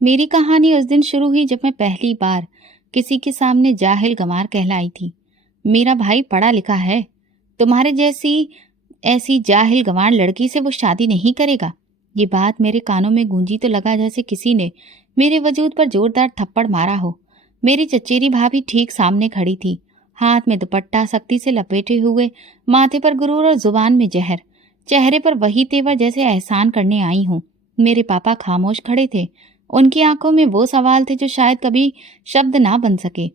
मेरी कहानी उस दिन शुरू हुई जब मैं पहली बार किसी के सामने जाहिल गंवार कहलाई थी। मेरा भाई पढ़ा लिखा है, तुम्हारे जैसी ऐसी जाहिल गंवार लड़की से वो शादी नहीं करेगा। ये बात मेरे कानों में गूंजी तो लगा जैसे किसी ने मेरे वजूद पर जोरदार थप्पड़ मारा हो। मेरी चचेरी भाभी ठीक सामने खड़ी थी, हाथ में दुपट्टा सख्ती से लपेटे हुए, माथे पर गुरूर और जुबान में जहर, चेहरे पर वही तेवर जैसे एहसान करने आई हूँ। मेरे पापा खामोश खड़े थे। उनकी आंखों में वो सवाल थे जो शायद कभी शब्द ना बन सके।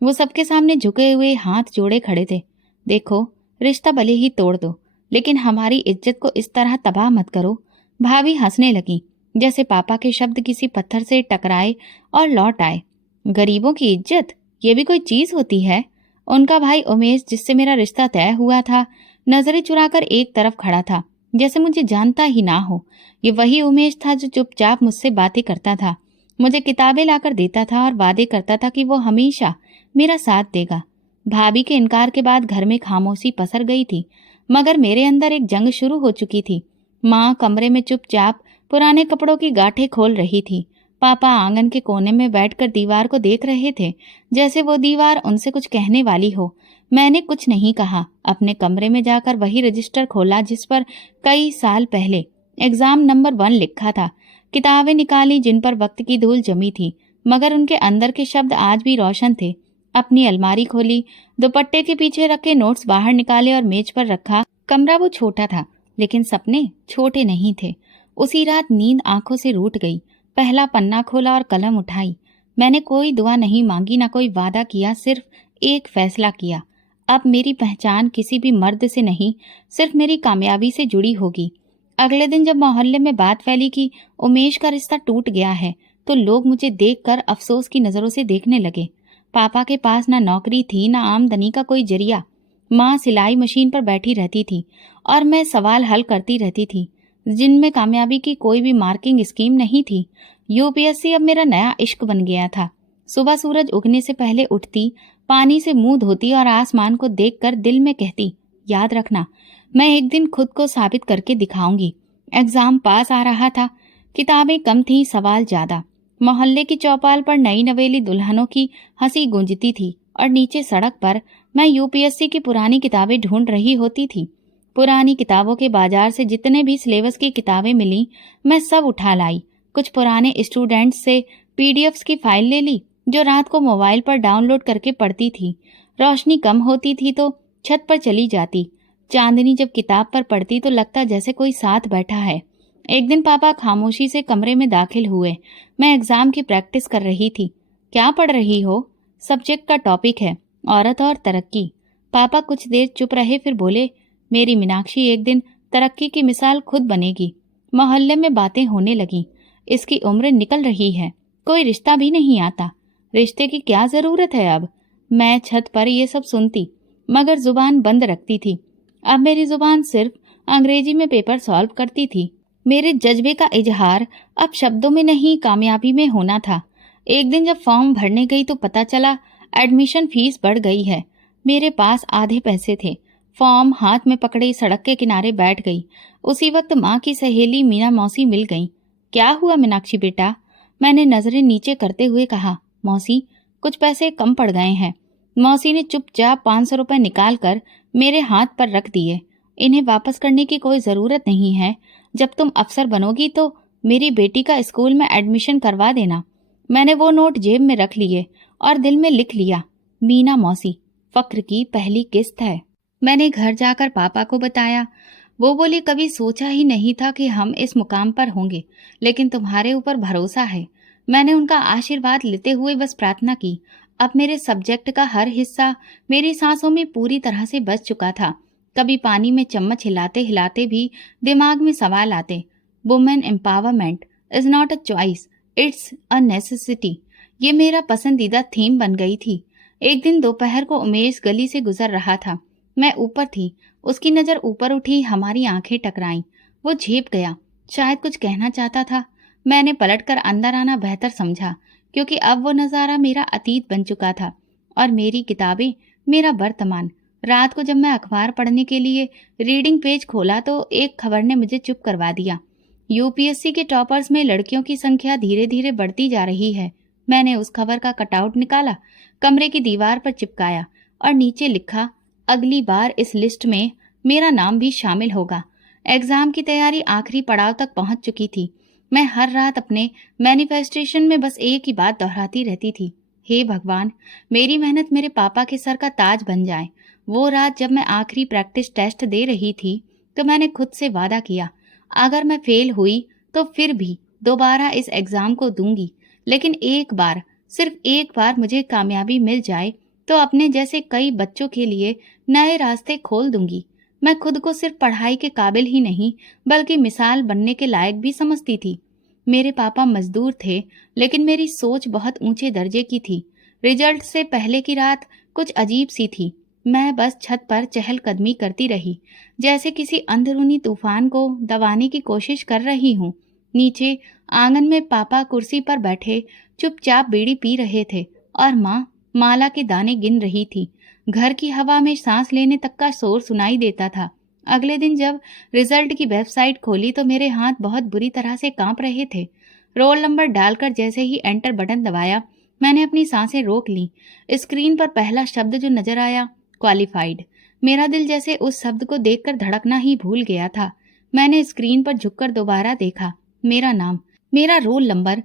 वो सबके सामने झुके हुए हाथ जोड़े खड़े थे। देखो, रिश्ता भले ही तोड़ दो, लेकिन हमारी इज्जत को इस तरह तबाह मत करो। भाभी हंसने लगी, जैसे पापा के शब्द किसी पत्थर से टकराए और लौट आए। गरीबों की इज्जत, ये भी कोई चीज होती है? उनका भाई उमेश, जिससे मेरा रिश्ता तय हुआ था, नजरें चुराकर एक तरफ खड़ा था, जैसे मुझे जानता ही ना हो। ये वही उमेश था जो चुपचाप मुझसे बातें करता था, मुझे किताबें लाकर देता था और वादे करता था कि वो हमेशा मेरा साथ देगा। भाभी के इनकार के बाद घर में खामोशी पसर गई थी, मगर मेरे अंदर एक जंग शुरू हो चुकी थी। माँ कमरे में चुपचाप पुराने कपड़ों की गांठें खोल रही थी। पापा आंगन के कोने में बैठकर दीवार को देख रहे थे, जैसे वो दीवार उनसे कुछ कहने वाली हो। मैंने कुछ नहीं कहा। अपने कमरे में जाकर वही रजिस्टर खोला जिस पर कई साल पहले एग्जाम नंबर 1 लिखा था। किताबें निकाली जिन पर वक्त की धूल जमी थी, मगर उनके अंदर के शब्द आज भी रोशन थे। अपनी अलमारी खोली, दुपट्टे के पीछे रखे नोट्स बाहर निकाले और मेज पर रखा। कमरा वो छोटा था, लेकिन सपने छोटे नहीं थे। उसी रात नींद आंखों से रूठ गई। पहला पन्ना खोला और कलम उठाई। मैंने कोई दुआ नहीं मांगी, ना कोई वादा किया, सिर्फ एक फैसला किया। अब मेरी पहचान किसी भी मर्द से नहीं, सिर्फ मेरी कामयाबी से जुड़ी होगी। अगले दिन जब मोहल्ले में बात फैली कि उमेश का रिश्ता टूट गया है, तो लोग मुझे देखकर अफसोस की नजरों से देखने लगे। पापा के पास ना नौकरी थी, ना आमदनी का कोई जरिया। माँ सिलाई मशीन पर बैठी रहती थी और मैं सवाल हल करती रहती थी, जिनमें कामयाबी की कोई भी मार्किंग स्कीम नहीं थी। यूपीएससी अब मेरा नया इश्क बन गया था। सुबह सूरज उगने से पहले उठती, पानी से मुंह धोती और आसमान को देखकर दिल में कहती, याद रखना, मैं एक दिन खुद को साबित करके दिखाऊंगी। एग्जाम पास आ रहा था। किताबें कम थी, सवाल ज्यादा। मोहल्ले की चौपाल पर नई नवेली दुल्हनों की हंसी गूंजती थी और नीचे सड़क पर मैं यूपीएससी की पुरानी किताबें ढूंढ रही होती थी। पुरानी किताबों के बाजार से जितने भी सिलेबस की किताबें मिली, मैं सब उठा लाई। कुछ पुराने स्टूडेंट्स से पीडीएफ्स की फाइल ले ली, जो रात को मोबाइल पर डाउनलोड करके पढ़ती थी। रोशनी कम होती थी तो छत पर चली जाती। चांदनी जब किताब पर पड़ती तो लगता जैसे कोई साथ बैठा है। एक दिन पापा खामोशी से कमरे में दाखिल हुए। मैं एग्जाम की प्रैक्टिस कर रही थी। क्या पढ़ रही हो? सब्जेक्ट का टॉपिक है औरत और तरक्की। पापा कुछ देर चुप रहे, फिर बोले, मेरी मीनाक्षी एक दिन तरक्की की मिसाल खुद बनेगी। मोहल्ले में बातें होने लगी, इसकी उम्र निकल रही है, कोई रिश्ता भी नहीं आता, रिश्ते की क्या जरूरत है अब। मैं छत पर ये सब सुनती, मगर जुबान बंद रखती थी। अब मेरी जुबान सिर्फ अंग्रेजी में पेपर सॉल्व करती थी। मेरे जज्बे का इजहार अब शब्दों में नहीं, कामयाबी में होना था। एक दिन जब फॉर्म भरने गई तो पता चला एडमिशन फीस बढ़ गई है। मेरे पास आधे पैसे थे। फॉर्म हाथ में पकड़े सड़क के किनारे बैठ गई। उसी वक्त माँ की सहेली मीना मौसी मिल गई। क्या हुआ मीनाक्षी बेटा? मैंने नजरें नीचे करते हुए कहा। मौसी, कुछ पैसे कम पड़ गए हैं। मौसी ने चुपचाप 500 रुपए निकाल कर मेरे हाथ पर रख दिए। इन्हें वापस करने की कोई जरूरत नहीं है। जब तुम अफसर बनोगी तो मेरी बेटी का स्कूल में एडमिशन करवा देना। मैंने वो नोट जेब में रख लिए और दिल में लिख लिया, मीना मौसी, फक्र की पहली किस्त है। मैंने घर जाकर पापा को बताया। वो बोली, कभी सोचा ही नहीं था कि हम इस मुकाम पर होंगे, लेकिन तुम्हारे ऊपर भरोसा है। मैंने उनका आशीर्वाद लेते हुए बस प्रार्थना की। अब मेरे सब्जेक्ट का हर हिस्सा मेरी सांसों में पूरी तरह से बस चुका था। कभी पानी में चम्मच हिलाते हिलाते भी दिमाग में सवाल आते। Women empowerment is not a choice, it's a necessity. ये मेरा पसंदीदा थीम बन गई थी। एक दिन दोपहर को उमेश गली से गुजर रहा था। मैं ऊपर थी, उसकी नजर ऊपर उठी, हमारी आंखें टकराईं। वो झेप गया, शायद कुछ कहना चाहता था। मैंने पलटकर अंदर आना बेहतर समझा, क्योंकि अब वो नज़ारा मेरा अतीत बन चुका था और मेरी किताबें मेरा वर्तमान। रात को जब मैं अखबार पढ़ने के लिए रीडिंग पेज खोला तो एक खबर ने मुझे चुप करवा दिया। यूपीएससी के टॉपर्स में लड़कियों की संख्या धीरे धीरे बढ़ती जा रही है। मैंने उस खबर का कटआउट निकाला, कमरे की दीवार पर चिपकाया और नीचे लिखा, अगली बार इस लिस्ट में मेरा नाम भी शामिल होगा। एग्जाम की तैयारी आखिरी पड़ाव तक पहुंच चुकी थी। मैं हर रात अपने मैनिफेस्टेशन में बस एक ही बात दोहराती रहती थी, हे भगवान, मेरी मेहनत मेरे पापा के सर का ताज बन जाए। वो रात जब मैं आखिरी प्रैक्टिस टेस्ट दे रही थी तो मैंने खुद से वादा किया, अगर मैं फेल हुई तो फिर भी दोबारा इस एग्जाम को दूंगी, लेकिन एक बार, सिर्फ एक बार मुझे कामयाबी मिल जाए तो अपने जैसे कई बच्चों के लिए नए रास्ते खोल दूंगी। मैं खुद को सिर्फ पढ़ाई के काबिल ही नहीं बल्कि मिसाल बनने के लायक भी समझती थी। मेरे पापा मजदूर थे, लेकिन मेरी सोच बहुत ऊंचे दर्जे की थी। रिजल्ट से पहले की रात कुछ अजीब सी थी। मैं बस छत पर चहलकदमी करती रही, जैसे किसी अंदरूनी तूफान को दबाने की कोशिश कर रही हूँ। नीचे आंगन में पापा कुर्सी पर बैठे चुपचाप बीड़ी पी रहे थे और माँ माला के दाने गिन रही थी। घर की हवा में सांस लेने तक का शोर सुनाई देता था। अगले दिन जब रिजल्ट की वेबसाइट खोली तो मेरे हाथ बहुत बुरी तरह से कांप रहे थे। रोल नंबर डालकर जैसे ही एंटर बटन दबाया, मैंने अपनी सांसें रोक ली। स्क्रीन पर पहला शब्द जो नजर आया, क्वालिफाइड। मेरा दिल जैसे उस शब्द को देखकर धड़कना ही भूल गया था। मैंने स्क्रीन पर झुककर दोबारा देखा, मेरा नाम, मेरा रोल नंबर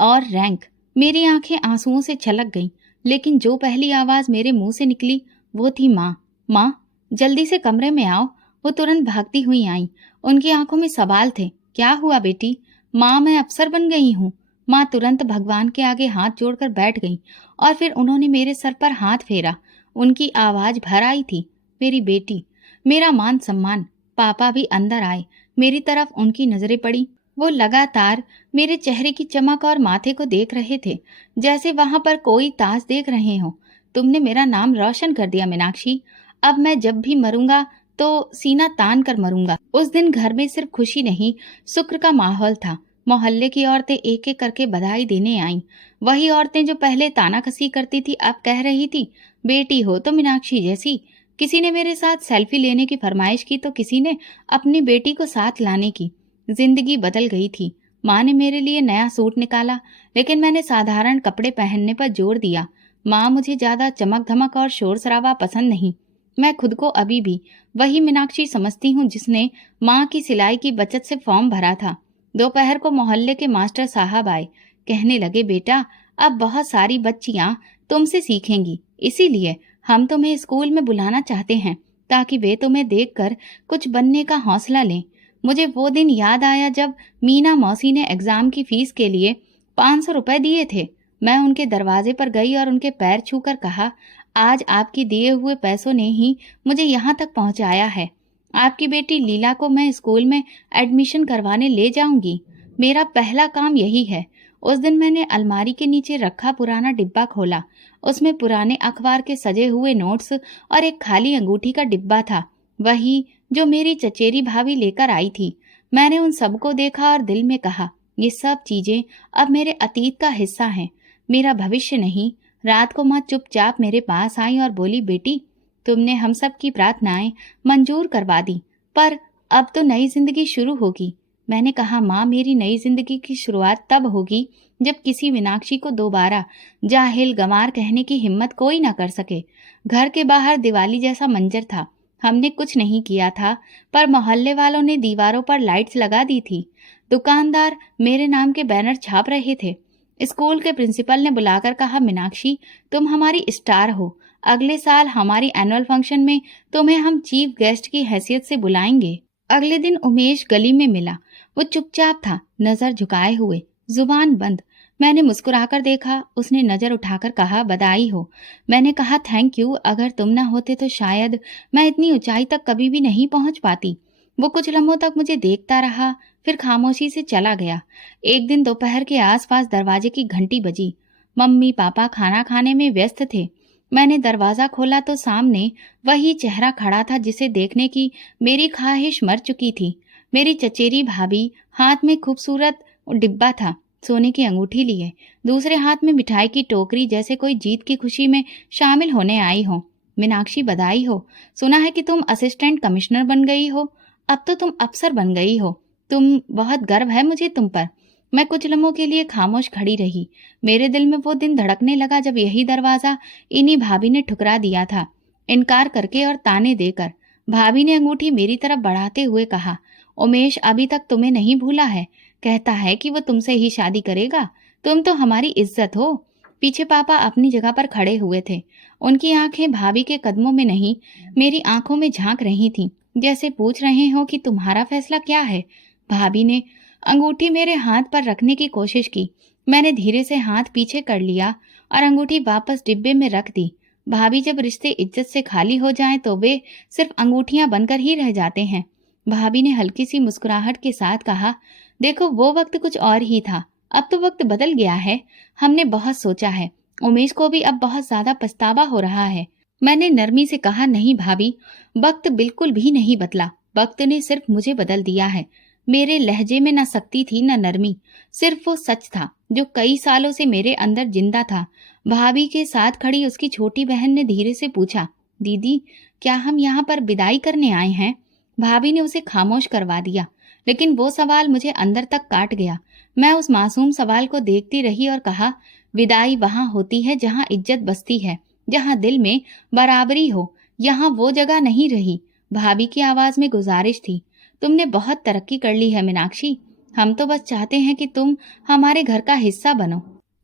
और रैंक। मेरी आंखें आंसुओं से छलक गईं, लेकिन जो पहली आवाज मेरे मुंह से निकली वो थी माँ। माँ, जल्दी से कमरे में आओ। वो तुरंत भागती हुई आई। उनकी आंखों में सवाल थे। क्या हुआ बेटी? माँ, मैं अफसर बन गई हूँ। माँ तुरंत भगवान के आगे हाथ जोड़कर बैठ गई और फिर उन्होंने मेरे सर पर हाथ फेरा। उनकी आवाज भर आई थी, मेरी बेटी। मेरा मान सम्मान। पापा भी अंदर आए। मेरी तरफ उनकी नजरें पड़ी। वो लगातार मेरे चेहरे की चमक और माथे को देख रहे थे, जैसे वहां पर कोई ताज देख रहे हो। तुमने मेरा नाम रोशन कर दिया मीनाक्षी। अब मैं जब भी मरूंगा तो सीना तान कर मरूंगा। उस दिन घर में सिर्फ खुशी नहीं, शुक्र का माहौल था। मोहल्ले की औरतें एक एक करके बधाई देने आईं। वही औरतें जो पहले तानाकसी करती थी अब कह रही थी, बेटी हो तो मीनाक्षी जैसी। किसी ने मेरे साथ सेल्फी लेने की फरमाइश की तो किसी ने अपनी बेटी को साथ लाने की। जिंदगी बदल गई थी। माँ ने मेरे लिए नया सूट निकाला, लेकिन मैंने साधारण कपड़े पहनने पर जोर दिया। माँ, मुझे ज्यादा चमक धमक और शोर शराबा पसंद नहीं। मैं खुद को अभी भी वही मीनाक्षी समझती हूँ जिसने माँ की सिलाई की बचत से फॉर्म भरा था। दोपहर को मोहल्ले के मास्टर साहब आए। कहने लगे, बेटा, अब बहुत सारी बच्चियां तुमसे सीखेंगी, इसीलिए हम तुम्हें स्कूल में बुलाना चाहते हैं ताकि वे तुम्हें देखकर कुछ बनने का हौसला लें। मुझे वो दिन याद आया जब मीना मौसी ने एग्जाम की फीस के लिए 500 रुपए दिए थे। मैं उनके दरवाजे पर गई और उनके पैर छूकर कहा, आज आपके दिए हुए पैसों ने ही मुझे यहाँ तक पहुँचाया है। आपकी बेटी लीला को मैं स्कूल में एडमिशन करवाने ले जाऊंगी। मेरा पहला काम यही है। उस दिन मैंने अलमारी के नीचे रखा पुराना डिब्बा खोला। उसमें पुराने अखबार के सजे हुए नोट्स और एक खाली अंगूठी का डिब्बा था, वही जो मेरी चचेरी भाभी लेकर आई थी। मैंने उन सबको देखा और दिल में कहा, ये सब चीजें अब मेरे अतीत का हिस्सा हैं, मेरा भविष्य नहीं। रात को माँ चुपचाप मेरे पास आई और बोली, बेटी, तुमने हम सब की प्रार्थनाएं मंजूर करवा दी, पर अब तो नई जिंदगी शुरू होगी। मैंने कहा, माँ, मेरी नई जिंदगी की शुरुआत तब होगी जब किसी मीनाक्षी को दोबारा जाहिल गंवार कहने की हिम्मत कोई ना कर सके। घर के बाहर दिवाली जैसा मंजर था। हमने कुछ नहीं किया था, पर मोहल्ले वालों ने दीवारों पर लाइट्स लगा दी थी। दुकानदार मेरे नाम के बैनर छाप रहे थे। स्कूल के प्रिंसिपल ने बुलाकर कहा, मीनाक्षी, तुम हमारी स्टार हो। अगले साल हमारी एनुअल फंक्शन में तुम्हें हम चीफ गेस्ट की हैसियत से बुलाएंगे। अगले दिन उमेश गली में मिला। वो चुपचाप था, नजर झुकाए हुए, जुबान बंद। मैंने मुस्कुराकर देखा। उसने नजर उठाकर कहा, बधाई हो। मैंने कहा, थैंक यू। अगर तुम ना होते तो शायद मैं इतनी ऊंचाई तक कभी भी नहीं पहुंच पाती। वो कुछ लम्हों तक मुझे देखता रहा, फिर खामोशी से चला गया। एक दिन दोपहर के आसपास दरवाजे की घंटी बजी। मम्मी पापा खाना खाने में व्यस्त थे। मैंने दरवाजा खोला तो सामने वही चेहरा खड़ा था जिसे देखने की मेरी ख्वाहिश मर चुकी थी। मेरी चचेरी भाभी, हाथ में खूबसूरत डिब्बा था, सोने की अंगूठी लिए, दूसरे हाथ में मिठाई की टोकरी, जैसे कोई जीत की खुशी में शामिल होने आई हो। मीनाक्षी, बधाई हो। सुना है कि तुम असिस्टेंट कमिश्नर बन गई हो। अब तो तुम अफसर बन गई हो। बहुत गर्व है मुझे तुम पर। मैं कुछ लम्हों के लिए खामोश खड़ी रही। मेरे दिल में वो दिन धड़कने लगा जब यही दरवाजा इन्हीं भाभी ने ठुकरा दिया था, इनकार करके और ताने देकर। भाभी ने अंगूठी मेरी तरफ बढ़ाते हुए कहा, उमेश अभी तक तुम्हें नहीं भूला है, कहता है कि वो तुमसे ही शादी करेगा। तुम तो हमारी इज्जत हो। पीछे पापा अपनी जगह पर खड़े हुए थे। उनकी आंखें भाभी के कदमों में नहीं, मेरी आंखों में झांक रही थीं, जैसे पूछ रहे हो कि तुम्हारा फैसला क्या है। भाभी ने अंगूठी मेरे हाथ पर रखने की कोशिश की। मैंने धीरे से हाथ पीछे कर लिया और अंगूठी वापस डिब्बे में रख दी। भाभी, जब रिश्ते इज्जत से खाली हो जाएं तो वे सिर्फ अंगूठियां बनकर ही रह जाते हैं। भाभी ने हल्की सी मुस्कुराहट के साथ कहा, देखो वो वक्त कुछ और ही था, अब तो वक्त बदल गया है। हमने बहुत सोचा है, उमेश को भी अब बहुत ज्यादा पछतावा हो रहा है। मैंने नरमी से कहा, नहीं भाभी, वक्त बिल्कुल भी नहीं बदला, वक्त ने सिर्फ मुझे बदल दिया है। मेरे लहजे में न सख्ती थी न नरमी, सिर्फ वो सच था जो कई सालों से मेरे अंदर जिंदा था। भाभी के साथ खड़ी उसकी छोटी बहन ने धीरे से पूछा, दीदी क्या हम यहाँ पर विदाई करने आए हैं? भाभी ने उसे खामोश करवा दिया, लेकिन वो सवाल मुझे अंदर तक काट गया। मैं उस मासूम सवाल को देखती रही और कहा, विदाई वहां होती है जहां इज्जत बसती है, जहां दिल में बराबरी हो। यहाँ वो जगह नहीं रही। भाभी की आवाज में गुजारिश थी, तुमने बहुत तरक्की कर ली है मीनाक्षी, हम तो बस चाहते हैं कि तुम हमारे घर का हिस्सा बनो।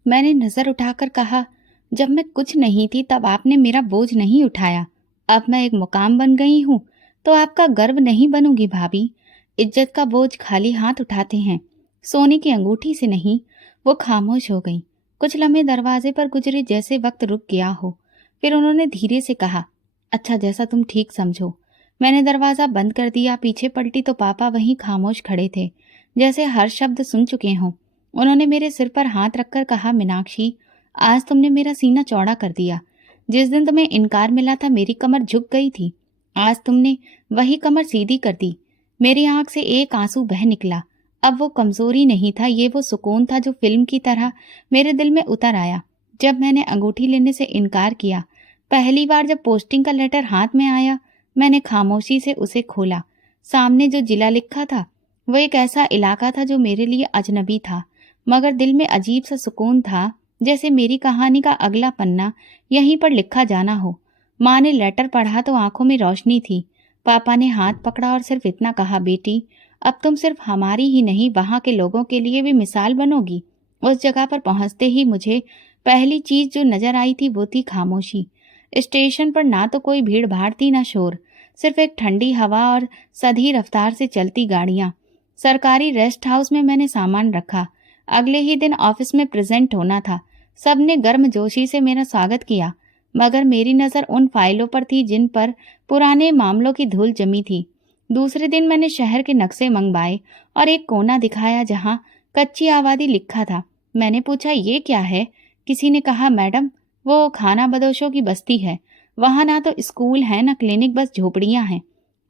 मैंने नजर उठाकर कहा, जब मैं कुछ नहीं थी तब आपने मेरा बोझ नहीं उठाया, अब मैं एक मुकाम बन गई हूँ तो आपका गर्व नहीं बनूंगी भाभी। इज्जत का बोझ खाली हाथ उठाते हैं, सोने की अंगूठी से नहीं। वो खामोश हो गई। कुछ लम्हे दरवाजे पर गुजरे जैसे वक्त रुक गया हो। फिर उन्होंने धीरे से कहा, अच्छा जैसा तुम ठीक समझो। मैंने दरवाजा बंद कर दिया। पीछे पलटी तो पापा वहीं खामोश खड़े थे, जैसे हर शब्द सुन चुके हों। उन्होंने मेरे सिर पर हाथ रखकर कहा, मीनाक्षी आज तुमने मेरा सीना चौड़ा कर दिया। जिस दिन तुम्हें इनकार मिला था मेरी कमर झुक गई थी, आज तुमने वही कमर सीधी कर दी। मेरी आंख से एक आंसू बह निकला। अब वो कमजोरी नहीं था, ये वो सुकून था जो फिल्म की तरह मेरे दिल में उतर आया। जब मैंने अंगूठी लेने से इनकार किया, पहली बार जब पोस्टिंग का लेटर हाथ में आया, मैंने खामोशी से उसे खोला। सामने जो जिला लिखा था वो एक ऐसा इलाका था जो मेरे लिए अजनबी था, मगर दिल में अजीब सा सुकून था, जैसे मेरी कहानी का अगला पन्ना यहीं पर लिखा जाना हो। माँ ने लेटर पढ़ा तो आंखों में रोशनी थी। पापा ने हाथ पकड़ा और सिर्फ इतना कहा, बेटी अब तुम सिर्फ हमारी ही नहीं वहां के लोगों के लिए भी मिसाल बनोगी। उस जगह पर पहुंचते ही मुझे पहली चीज जो नजर आई थी वो थी खामोशी। स्टेशन पर ना तो कोई भीड़ भाड़ थी ना शोर, सिर्फ एक ठंडी हवा और सधी रफ्तार से चलती गाड़ियां। सरकारी रेस्ट हाउस में मैंने सामान रखा। अगले ही दिन ऑफिस में प्रेजेंट होना था। सबने गर्मजोशी से मेरा स्वागत किया, मगर मेरी नजर उन फाइलों पर थी जिन पर पुराने मामलों की धूल जमी थी। दूसरे दिन मैंने शहर के नक्शे मंगवाए और एक कोना दिखाया जहां कच्ची आबादी लिखा था। मैंने पूछा, ये क्या है? किसी ने कहा, मैडम वो खाना बदोशों की बस्ती है, वहां ना तो स्कूल है ना क्लिनिक, बस झोपड़ियां हैं,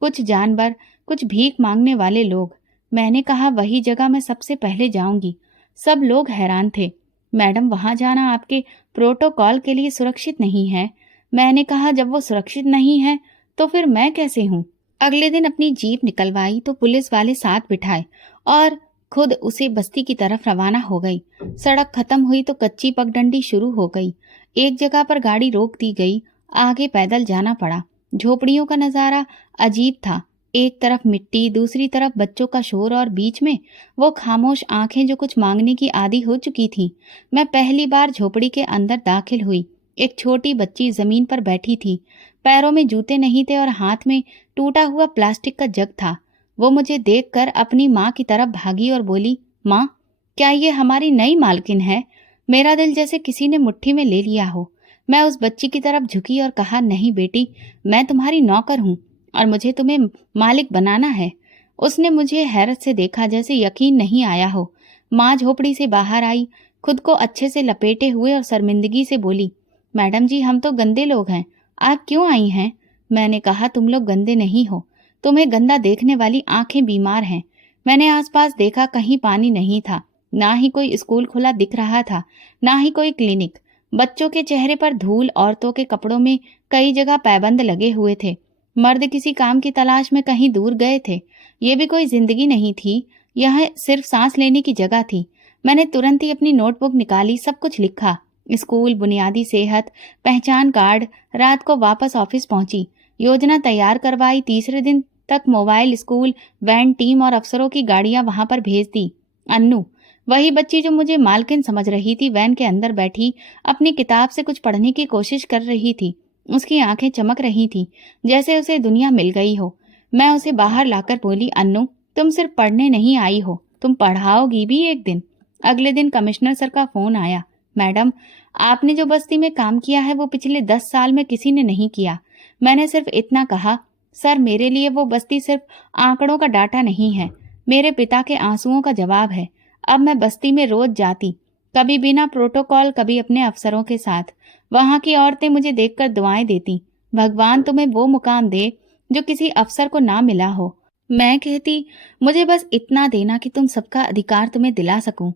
कुछ जानवर, कुछ भीख मांगने वाले लोग। मैंने कहा, वही जगह मैं सबसे पहले जाऊंगी। सब लोग हैरान थे। मैडम वहां जाना आपके प्रोटोकॉल के लिए सुरक्षित नहीं है। मैंने कहा, जब वो सुरक्षित नहीं है तो फिर मैं कैसे हूँ? अगले दिन अपनी जीप निकलवाई तो पुलिस वाले साथ बिठाए और खुद उसे बस्ती की तरफ रवाना हो गई। सड़क खत्म हुई तो कच्ची पगडंडी शुरू हो गई। एक जगह पर गाड़ी रोक दी गई, आगे पैदल जाना पड़ा। झोपड़ियों का नजारा अजीब था। एक तरफ मिट्टी, दूसरी तरफ बच्चों का शोर और बीच में वो खामोश आंखें जो कुछ मांगने की आदी हो चुकी थीं। मैं पहली बार झोपड़ी के अंदर दाखिल हुई। एक छोटी बच्ची जमीन पर बैठी थी। पैरों में जूते नहीं थे और हाथ में टूटा हुआ प्लास्टिक का जग था। वो मुझे देखकर अपनी माँ की तरफ भागी और बोली, माँ क्या ये हमारी नई मालकिन है? मेरा दिल जैसे किसी ने मुट्ठी में ले लिया हो। मैं उस बच्ची की तरफ झुकी और कहा, नहीं बेटी, मैं तुम्हारी नौकर हूँ और मुझे तुम्हें मालिक बनाना है। उसने मुझे हैरत से देखा, जैसे यकीन नहीं आया हो। माँ झोपड़ी से बाहर आई, खुद को अच्छे से लपेटे हुए और शर्मिंदगी से बोली, मैडम जी हम तो गंदे लोग हैं, आप क्यों आई हैं? मैंने कहा, तुम लोग गंदे नहीं हो, तुम्हें गंदा देखने वाली आंखें बीमार हैं। मैंने आसपास देखा, कहीं पानी नहीं था, ना ही कोई स्कूल खुला दिख रहा था, ना ही कोई क्लिनिक। बच्चों के चेहरे पर धूल, औरतों के कपड़ों में कई जगह पैबंद लगे हुए थे। मर्द किसी काम की तलाश में कहीं दूर गए थे। ये भी कोई जिंदगी नहीं थी। यह सिर्फ सांस लेने की जगह थी। मैंने तुरंत ही अपनी नोटबुक निकाली, सब कुछ लिखा। स्कूल, बुनियादी सेहत, पहचान कार्ड। रात को वापस ऑफिस पहुंची, योजना तैयार करवाई। तीसरे दिन तक मोबाइल, स्कूल वैन, टीम और अफसरों की गाड़ियां वहां पर भेज दी। अन्नू, वही बच्ची जो मुझे मालकिन समझ रही थी, वैन के अंदर बैठी अपनी किताब से कुछ पढ़ने की कोशिश कर रही थी। उसकी आंखें चमक रही थीं, जैसे उसे दुनिया मिल गई हो। मैं उसे बाहर लाकर बोली, अन्नू, तुम सिर्फ पढ़ने नहीं आई हो, तुम पढ़ाओगी भी एक दिन। अगले दिन कमिश्नर सर का फोन आया। मैडम, आपने जो बस्ती में काम किया है वो पिछले 10 साल में किसी ने नहीं किया। मैंने सिर्फ इतना कहा, सर मेरे लिए वो बस्ती सिर्फ आंकड़ों का डाटा नहीं है, मेरे पिता के आंसुओं का जवाब है। अब मैं बस्ती में रोज जाती, कभी बिना प्रोटोकॉल, कभी अपने अफसरों के साथ। वहां की औरतें मुझे देखकर दुआएं देती, भगवान तुम्हें वो मुकाम दे जो किसी अफसर को ना मिला हो। मैं कहती, मुझे बस इतना देना कि तुम सबका अधिकार तुम्हें दिला सकूं।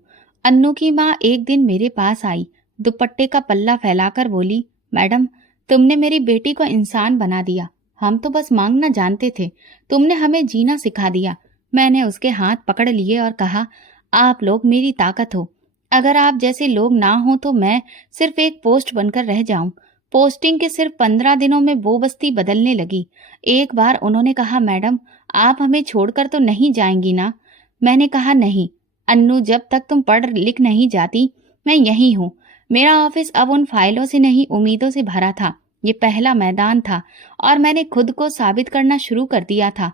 अन्नू की माँ एक दिन मेरे पास आई, दुपट्टे का पल्ला फैलाकर बोली, मैडम, तुमने मेरी बेटी को इंसान बना दिया। हम तो बस मांगना जानते थे, तुमने हमें जीना सिखा दिया। मैंने उसके हाथ पकड़ लिए और कहा, आप लोग मेरी ताकत हो। अगर आप जैसे लोग ना हो तो मैं सिर्फ एक पोस्ट बनकर रह जाऊं। पोस्टिंग के सिर्फ 15 दिनों में वो बस्ती बदलने लगी। एक बार उन्होंने कहा, मैडम, आप हमें छोड़कर तो नहीं जाएंगी ना? मैंने कहा, नहीं अन्नू, जब तक तुम पढ़ लिख नहीं जाती मैं यहीं हूँ। मेरा ऑफिस अब उन फाइलों से नहीं, उम्मीदों से भरा था। ये पहला मैदान था और मैंने खुद को साबित करना शुरू कर दिया था।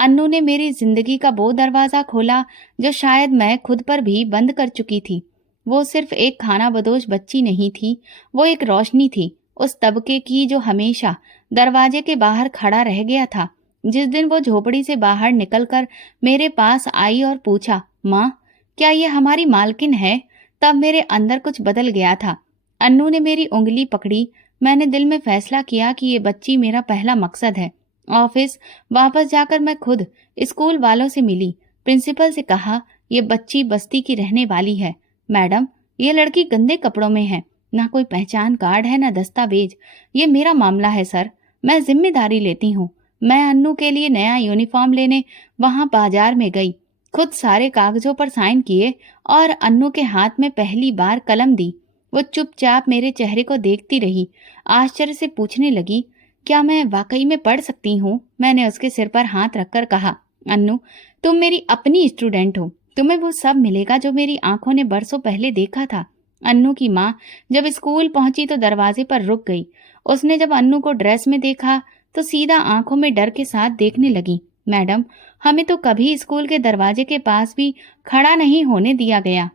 अन्नू ने मेरी जिंदगी का वो दरवाजा खोला जो शायद मैं खुद पर भी बंद कर चुकी थी। वो सिर्फ एक खानाबदोश बच्ची नहीं थी, वो एक रोशनी थी, उस तबके की जो हमेशा दरवाजे के बाहर खड़ा रह गया था। जिस दिन वो झोपड़ी से बाहर निकलकर मेरे पास आई और पूछा, माँ, क्या ये हमारी मालकिन है? तब मेरे अंदर कुछ बदल गया था। अन्नू ने मेरी उंगली पकड़ी। मैंने दिल में फैसला किया कि ये बच्ची मेरा पहला मकसद है। ऑफिस वापस जाकर मैं खुद स्कूल वालों से मिली। प्रिंसिपल से कहा, ये बच्ची बस्ती की रहने वाली है। मैडम, ये लड़की गंदे कपड़ों में है, ना कोई पहचान कार्ड है, ना दस्तावेज। ये मेरा मामला है सर, मैं जिम्मेदारी लेती हूँ। मैं अन्नू के लिए नया यूनिफॉर्म लेने वहां बाजार में गई, खुद सारे कागजों पर साइन किए और अन्नू के हाथ में पहली बार कलम दी। वो चुपचाप मेरे चेहरे को देखती रही, आश्चर्य से पूछने लगी, क्या मैं वाकई में पढ़ सकती हूँ? मैंने उसके सिर पर हाथ रखकर कहा, अन्नू, तुम मेरी अपनी स्टूडेंट हो, तुम्हें वो सब मिलेगा जो मेरी आंखों ने बरसों पहले देखा था। अन्नू की माँ जब स्कूल पहुंची तो दरवाजे पर रुक गई। उसने जब अन्नू को ड्रेस में देखा तो सीधा आंखों में डर के साथ देखने लगी। मैडम, हमें तो कभी स्कूल के दरवाजे के पास भी खड़ा नहीं होने दिया गया।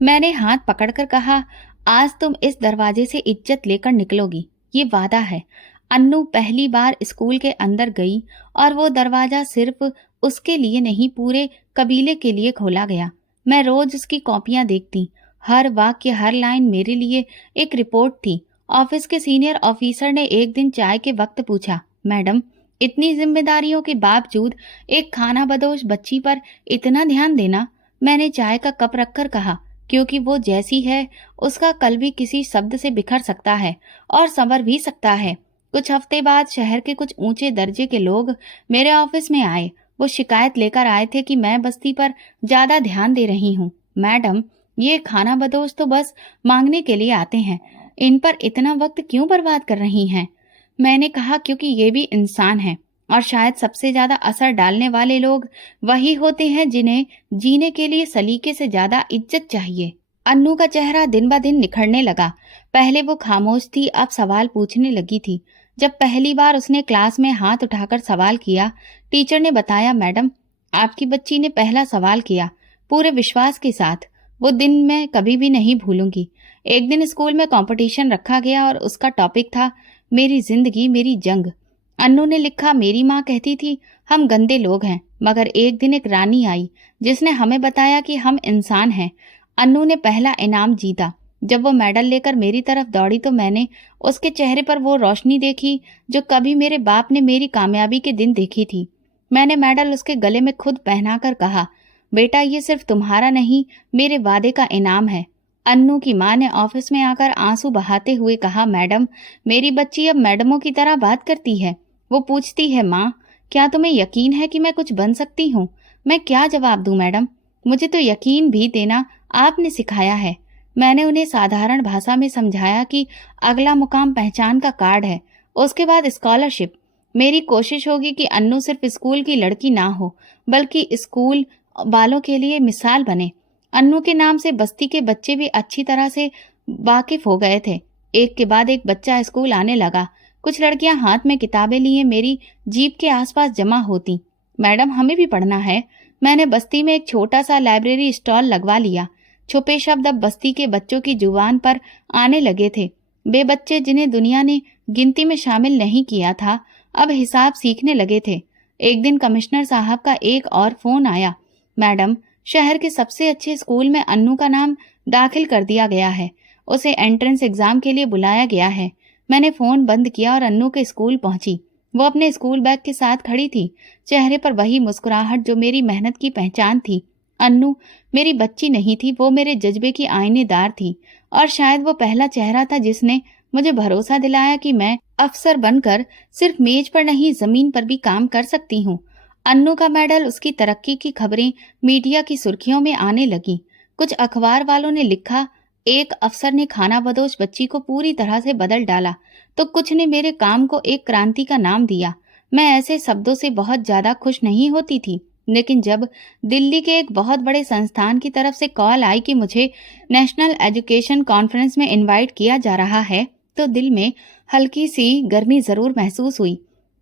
मैंने हाथ पकड़कर कहा, आज तुम इस दरवाजे से इज्जत लेकर निकलोगी, ये वादा है। अन्नू पहली बार स्कूल के अंदर गई और वो दरवाजा सिर्फ उसके लिए नहीं, पूरे कबीले के लिए खोला गया। मैं रोज उसकी कॉपियां देखती, हर वाक्य, हर लाइन मेरे लिए एक रिपोर्ट थी। ऑफिस के सीनियर ऑफिसर ने एक दिन चाय के वक्त पूछा, मैडम, इतनी जिम्मेदारियों के बावजूद एक खानाबदोश बच्ची पर इतना ध्यान देना? मैंने चाय का कप रखकर कहा, क्योंकि वो जैसी है उसका कल भी किसी शब्द से बिखर सकता है और संवर भी सकता है। कुछ हफ्ते बाद शहर के कुछ ऊंचे दर्जे के लोग मेरे ऑफिस में आए। वो शिकायत लेकर आए थे कि मैं बस्ती पर ज्यादा ध्यान दे रही हूँ। मैडम, ये खानाबदोश तो बस मांगने के लिए आते हैं, इन पर इतना वक्त क्यों बर्बाद कर रही हैं? मैंने कहा, क्योंकि ये भी इंसान हैं और शायद सबसे ज्यादा असर डालने वाले लोग वही होते हैं जिन्हें जीने के लिए सलीके से ज्यादा इज्जत चाहिए। अन्नू का चेहरा दिन ब दिन निखरने लगा। पहले वो खामोश थी, अब सवाल पूछने लगी थी। जब पहली बार उसने क्लास में हाथ उठाकर सवाल किया, टीचर ने बताया, मैडम, आपकी बच्ची ने पहला सवाल किया, पूरे विश्वास के साथ। वो दिन मैं कभी भी नहीं भूलूंगी। एक दिन स्कूल में कंपटीशन रखा गया और उसका टॉपिक था, मेरी जिंदगी मेरी जंग। अन्नू ने लिखा, मेरी माँ कहती थी हम गंदे लोग हैं, मगर एक दिन एक रानी आई जिसने हमें बताया कि हम इंसान हैं। अन्नू ने पहला इनाम जीता। जब वो मेडल लेकर मेरी तरफ दौड़ी तो मैंने उसके चेहरे पर वो रोशनी देखी जो कभी मेरे बाप ने मेरी कामयाबी के दिन देखी थी। मैंने मेडल उसके गले में खुद पहनाकर कहा, बेटा, ये सिर्फ तुम्हारा नहीं, मेरे वादे का इनाम है। अन्नू की माँ ने ऑफिस में आकर आंसू बहाते हुए कहा, मैडम, मेरी बच्ची अब मैडमों की तरह बात करती है। वो पूछती है, माँ, क्या तुम्हें यकीन है कि मैं कुछ बन सकती हूँ? मैं क्या जवाब दूं मैडम? मुझे तो यकीन भी देना आपने सिखाया है। मैंने उन्हें साधारण भाषा में समझाया कि अगला मुकाम पहचान का कार्ड है, उसके बाद स्कॉलरशिप। मेरी कोशिश होगी कि अन्नू सिर्फ स्कूल की लड़की ना हो, बल्कि स्कूल वालों के लिए मिसाल बने। अन्नू के नाम से बस्ती के बच्चे भी अच्छी तरह से वाकिफ हो गए थे। एक के बाद एक बच्चा स्कूल आने लगा। कुछ लड़कियां हाथ में किताबें लिए मेरी जीप के आसपास जमा होती। मैडम, हमें भी पढ़ना है। मैंने बस्ती में एक छोटा सा लाइब्रेरी स्टॉल लगवा लिया। छुपे शब्द अब बस्ती के बच्चों की जुबान पर आने लगे थे। वे बच्चे जिन्हें दुनिया ने गिनती में शामिल नहीं किया था, अब हिसाब सीखने लगे थे। एक दिन कमिश्नर साहब का एक और फोन आया। मैडम, शहर के सबसे अच्छे स्कूल में अन्नू का नाम दाखिल कर दिया गया है। उसे एंट्रेंस एग्जाम के लिए बुलाया गया है। मैंने फोन बंद किया और अन्नू के स्कूल पहुंची। वो अपने स्कूल बैग के साथ खड़ी थी, चेहरे पर वही मुस्कुराहट जो मेरी मेहनत की पहचान थी। अन्नू मेरी बच्ची नहीं थी, वो मेरे जज्बे की आईनेदार थी। और शायद वो पहला चेहरा था जिसने मुझे भरोसा दिलाया कि मैं अफसर बनकर सिर्फ मेज पर नहीं, जमीन पर भी काम कर सकती हूँ। अन्नू का मेडल, उसकी तरक्की की खबरें मीडिया की सुर्खियों में आने लगी। कुछ अखबार वालों ने लिखा, एक अफसर ने खानाबदोश बच्ची को पूरी तरह से बदल डाला, तो कुछ ने मेरे काम को एक क्रांति का नाम दिया। मैं ऐसे शब्दों से बहुत ज्यादा खुश नहीं होती थी, लेकिन जब दिल्ली के एक बहुत बड़े संस्थान की तरफ से कॉल आई कि मुझे नेशनल एजुकेशन कॉन्फ्रेंस में इनवाइट किया जा रहा है, तो दिल में हल्की सी गर्मी जरूर महसूस हुई।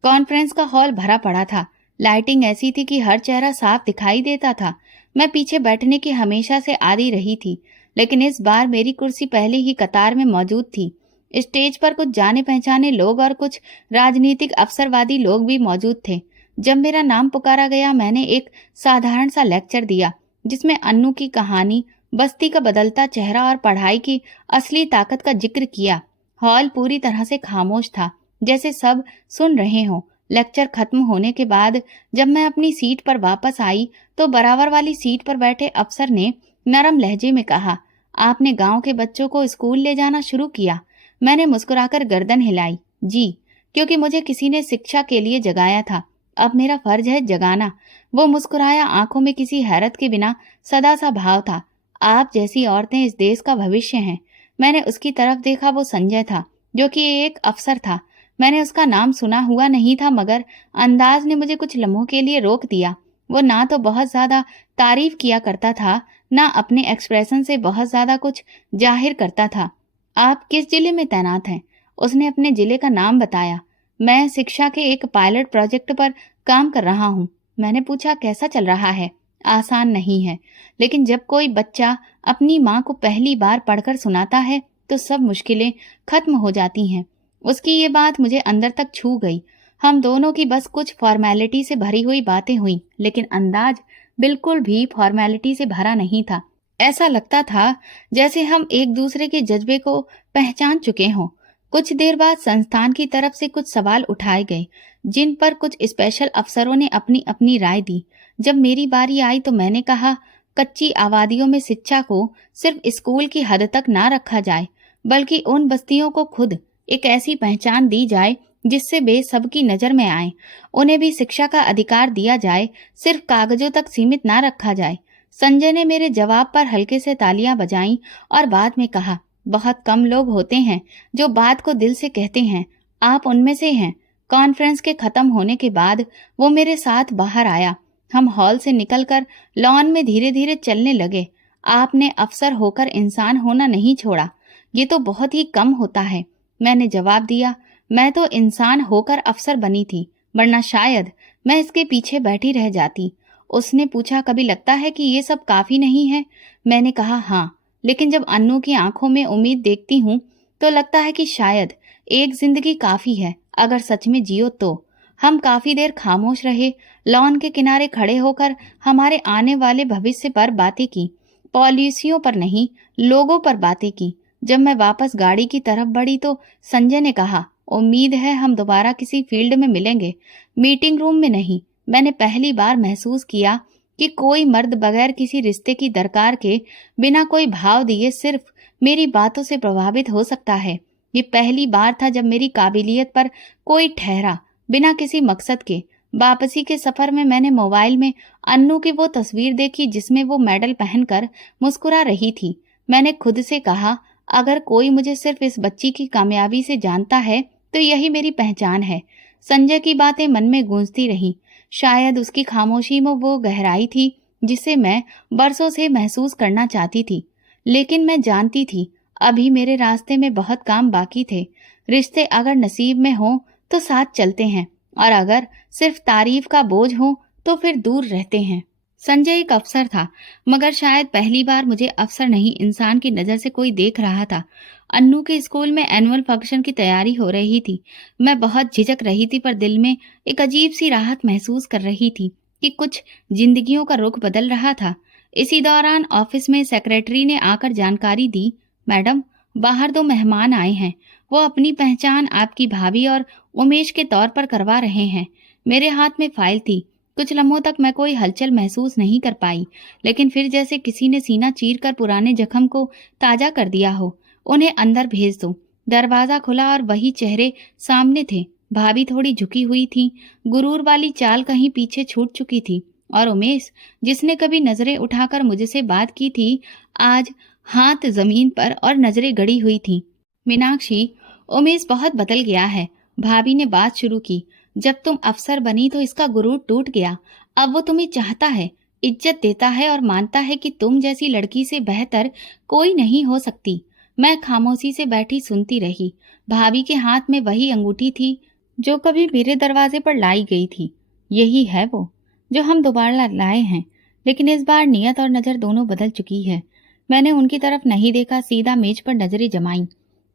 कॉन्फ्रेंस का हॉल भरा पड़ा था। लाइटिंग ऐसी थी कि हर चेहरा साफ दिखाई देता था। मैं पीछे बैठने की हमेशा से आदी रही थी, लेकिन इस बार मेरी कुर्सी पहले ही कतार में मौजूद थी। स्टेज पर कुछ जाने पहचाने लोग और कुछ राजनीतिक अवसरवादी लोग भी मौजूद थे। जब मेरा नाम पुकारा गया, मैंने एक साधारण सा लेक्चर दिया, जिसमें अन्नू की कहानी, बस्ती का बदलता चेहरा और पढ़ाई की असली ताकत का जिक्र किया। हॉल पूरी तरह से खामोश था, जैसे सब सुन रहे हों। लेक्चर खत्म होने के बाद जब मैं अपनी सीट पर वापस आई, तो बराबर वाली सीट पर बैठे अफसर ने नरम लहजे में कहा, आपने गांव के बच्चों को स्कूल ले जाना शुरू किया। मैंने मुस्कुराकर गर्दन हिलाई। जी, क्योंकि मुझे किसी ने शिक्षा के लिए जगाया था। अब मेरा फर्ज है जगाना। वो मुस्कुराया, आंखों में किसी हैरत के बिना सदा सा भाव था। आप जैसी औरतें इस देश का भविष्य हैं। मैंने उसकी तरफ देखा। वो संजय था, जो कि एक अफसर था। मैंने उसका नाम सुना हुआ नहीं था, मगर अंदाज ने मुझे कुछ लम्हों के लिए रोक दिया। वो ना तो बहुत ज्यादा तारीफ किया करता था, ना अपने एक्सप्रेशन से बहुत ज्यादा कुछ जाहिर करता था। आप किस जिले में तैनात हैं? उसने अपने जिले का नाम बताया। मैं शिक्षा के एक पायलट प्रोजेक्ट पर काम कर रहा हूँ। मैंने पूछा, कैसा चल रहा है? आसान नहीं है, लेकिन जब कोई बच्चा अपनी माँ को पहली बार पढ़कर सुनाता है तो सब मुश्किलें खत्म हो जाती हैं। उसकी ये बात मुझे अंदर तक छू गई। हम दोनों की बस कुछ फॉर्मेलिटी से भरी हुई बातें हुई, लेकिन अंदाज बिल्कुल भी फॉर्मेलिटी से भरा नहीं था। ऐसा लगता था जैसे हम एक दूसरे के जज्बे को पहचान चुके हों। कुछ देर बाद संस्थान की तरफ से कुछ सवाल उठाए गए, जिन पर कुछ स्पेशल अफसरों ने अपनी अपनी राय दी। जब मेरी बारी आई तो मैंने कहा, कच्ची आबादियों में शिक्षा को सिर्फ स्कूल की हद तक ना रखा जाए, बल्कि उन बस्तियों को खुद एक ऐसी पहचान दी जाए जिससे वे सबकी नजर में आए। उन्हें भी शिक्षा का अधिकार दिया जाए, सिर्फ कागजों तक सीमित ना रखा जाए। संजय ने मेरे जवाब पर हल्के से तालियां बजाईं और बाद में कहा, बहुत कम लोग होते हैं जो बात को दिल से कहते हैं। आप उनमें से हैं। कॉन्फ्रेंस के खत्म होने के बाद वो मेरे साथ बाहर आया। हम हॉल से निकलकर लॉन में धीरे धीरे चलने लगे। आपने अफसर होकर इंसान होना नहीं छोड़ा, ये तो बहुत ही कम होता है। मैंने जवाब दिया, मैं तो इंसान होकर अफसर बनी थी, वरना शायद मैं इसके पीछे बैठी रह जाती। उसने पूछा, कभी लगता है कि ये सब काफी नहीं है? मैंने कहा, हाँ, लेकिन जब अन्नू की आंखों में उम्मीद देखती हूँ तो लगता है कि शायद एक जिंदगी काफी है, अगर सच में जियो तो। हम काफी देर खामोश रहे। लॉन के किनारे खड़े होकर हमारे आने वाले भविष्य पर बातें की, पॉलिसियों पर नहीं, लोगों पर बातें की। जब मैं वापस गाड़ी की तरफ बढ़ी तो संजय ने कहा, उम्मीद है हम दोबारा किसी फील्ड में मिलेंगे, मीटिंग रूम में नहीं। मैंने पहली बार महसूस किया कि कोई मर्द बगैर किसी रिश्ते की दरकार के, बिना कोई भाव दिए, सिर्फ मेरी बातों से प्रभावित हो सकता है। ये पहली बार था जब मेरी काबिलियत पर कोई ठहरा, बिना किसी मकसद के, वापसी के सफर में मैंने मोबाइल में अन्नू की वो तस्वीर देखी जिसमें वो मेडल पहनकर मुस्कुरा रही थी। मैंने खुद से कहा, अगर कोई मुझे सिर्फ इस बच्ची की कामयाबी से जानता है तो यही मेरी पहचान है। संजय की बातें मन में गूंजती रही। शायद उसकी खामोशी में वो गहराई थी जिसे मैं बरसों से महसूस करना चाहती थी। लेकिन मैं जानती थी अभी मेरे रास्ते में बहुत काम बाकी थे। रिश्ते अगर नसीब में हों तो साथ चलते हैं, और अगर सिर्फ तारीफ का बोझ हो तो फिर दूर रहते हैं। संजय एक अफसर था, मगर शायद पहली बार मुझे अफसर नहीं इंसान की नजर से कोई देख रहा था। अन्नू के स्कूल में एनुअल फंक्शन की तैयारी हो रही थी। मैं बहुत झिझक रही थी, पर दिल में एक अजीब सी राहत महसूस कर रही थी कि कुछ जिंदगियों का रुख बदल रहा था। इसी दौरान ऑफिस में सेक्रेटरी ने आकर जानकारी दी, मैडम, बाहर 2 मेहमान आए हैं। वो अपनी पहचान आपकी भाभी और उमेश के तौर पर करवा रहे हैं। मेरे हाथ में फाइल थी। कुछ लम्हों तक मैं कोई हलचल महसूस नहीं कर पाई, लेकिन फिर जैसे किसी ने सीना चीरकर पुराने जख्म को ताजा कर दिया हो। उन्हें अंदर भेज दो। दरवाजा खुला और वही चेहरे सामने थे। भाभी थोड़ी झुकी हुई थी, गुरूर वाली चाल कहीं पीछे छूट चुकी थी, और उमेश, जिसने कभी नजरें उठाकर मुझसे बात की थी, आज हाथ जमीन पर और नजरें गड़ी हुई थी। मीनाक्षी, उमेश बहुत बदल गया है। भाभी ने बात शुरू की। जब तुम अफसर बनी तो इसका गुरूर टूट गया। अब वो तुम्हें चाहता है, इज्जत देता है और मानता है कि तुम जैसी लड़की से बेहतर कोई नहीं हो सकती। मैं खामोशी से बैठी सुनती रही। भाभी के हाथ में वही अंगूठी थी जो कभी मेरे दरवाजे पर लाई गई थी। यही है वो जो हम दोबारा लाए हैं, लेकिन इस बार नियत और नजर दोनों बदल चुकी है। मैंने उनकी तरफ नहीं देखा, सीधा मेज पर नजरें जमाई,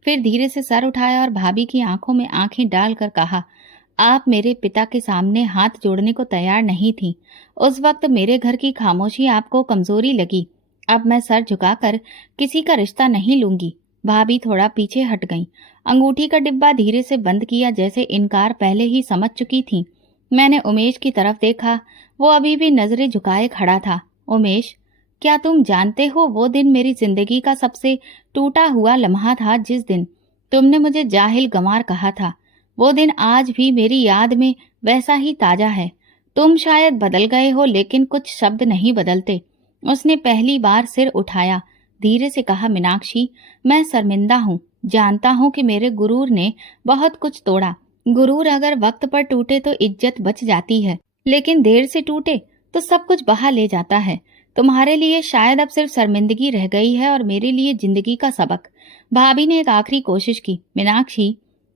फिर धीरे से सर उठाया और भाभी की आंखों में आंखें डालकर कहा, आप मेरे पिता के सामने हाथ जोड़ने को तैयार नहीं थी। उस वक्त मेरे घर की खामोशी आपको कमजोरी लगी। अब मैं सर झुकाकर किसी का रिश्ता नहीं लूंगी। भाभी थोड़ा पीछे हट गई। अंगूठी का डिब्बा धीरे से बंद किया, जैसे इनकार पहले ही समझ चुकी थी। मैंने उमेश की तरफ देखा। वो अभी भी नजरें झुकाए खड़ा था। उमेश, क्या तुम जानते हो वो दिन मेरी जिंदगी का सबसे टूटा हुआ लम्हा था, जिस दिन तुमने मुझे जाहिल गंवार कहा था। वो दिन आज भी मेरी याद में वैसा ही ताजा है। तुम शायद बदल गए हो, लेकिन कुछ शब्द नहीं बदलते। उसने पहली बार सिर उठाया, धीरे से कहा, मीनाक्षी, मैं शर्मिंदा हूँ। जानता हूँ कि मेरे गुरूर ने बहुत कुछ तोड़ा। गुरूर अगर वक्त पर टूटे तो इज्जत बच जाती है, लेकिन देर से टूटे तो सब कुछ बहा ले जाता है। तुम्हारे लिए शायद अब सिर्फ शर्मिंदगी रह गई है और मेरे लिए जिंदगी का सबक। भाभी ने एक आखिरी कोशिश की। मीनाक्षी,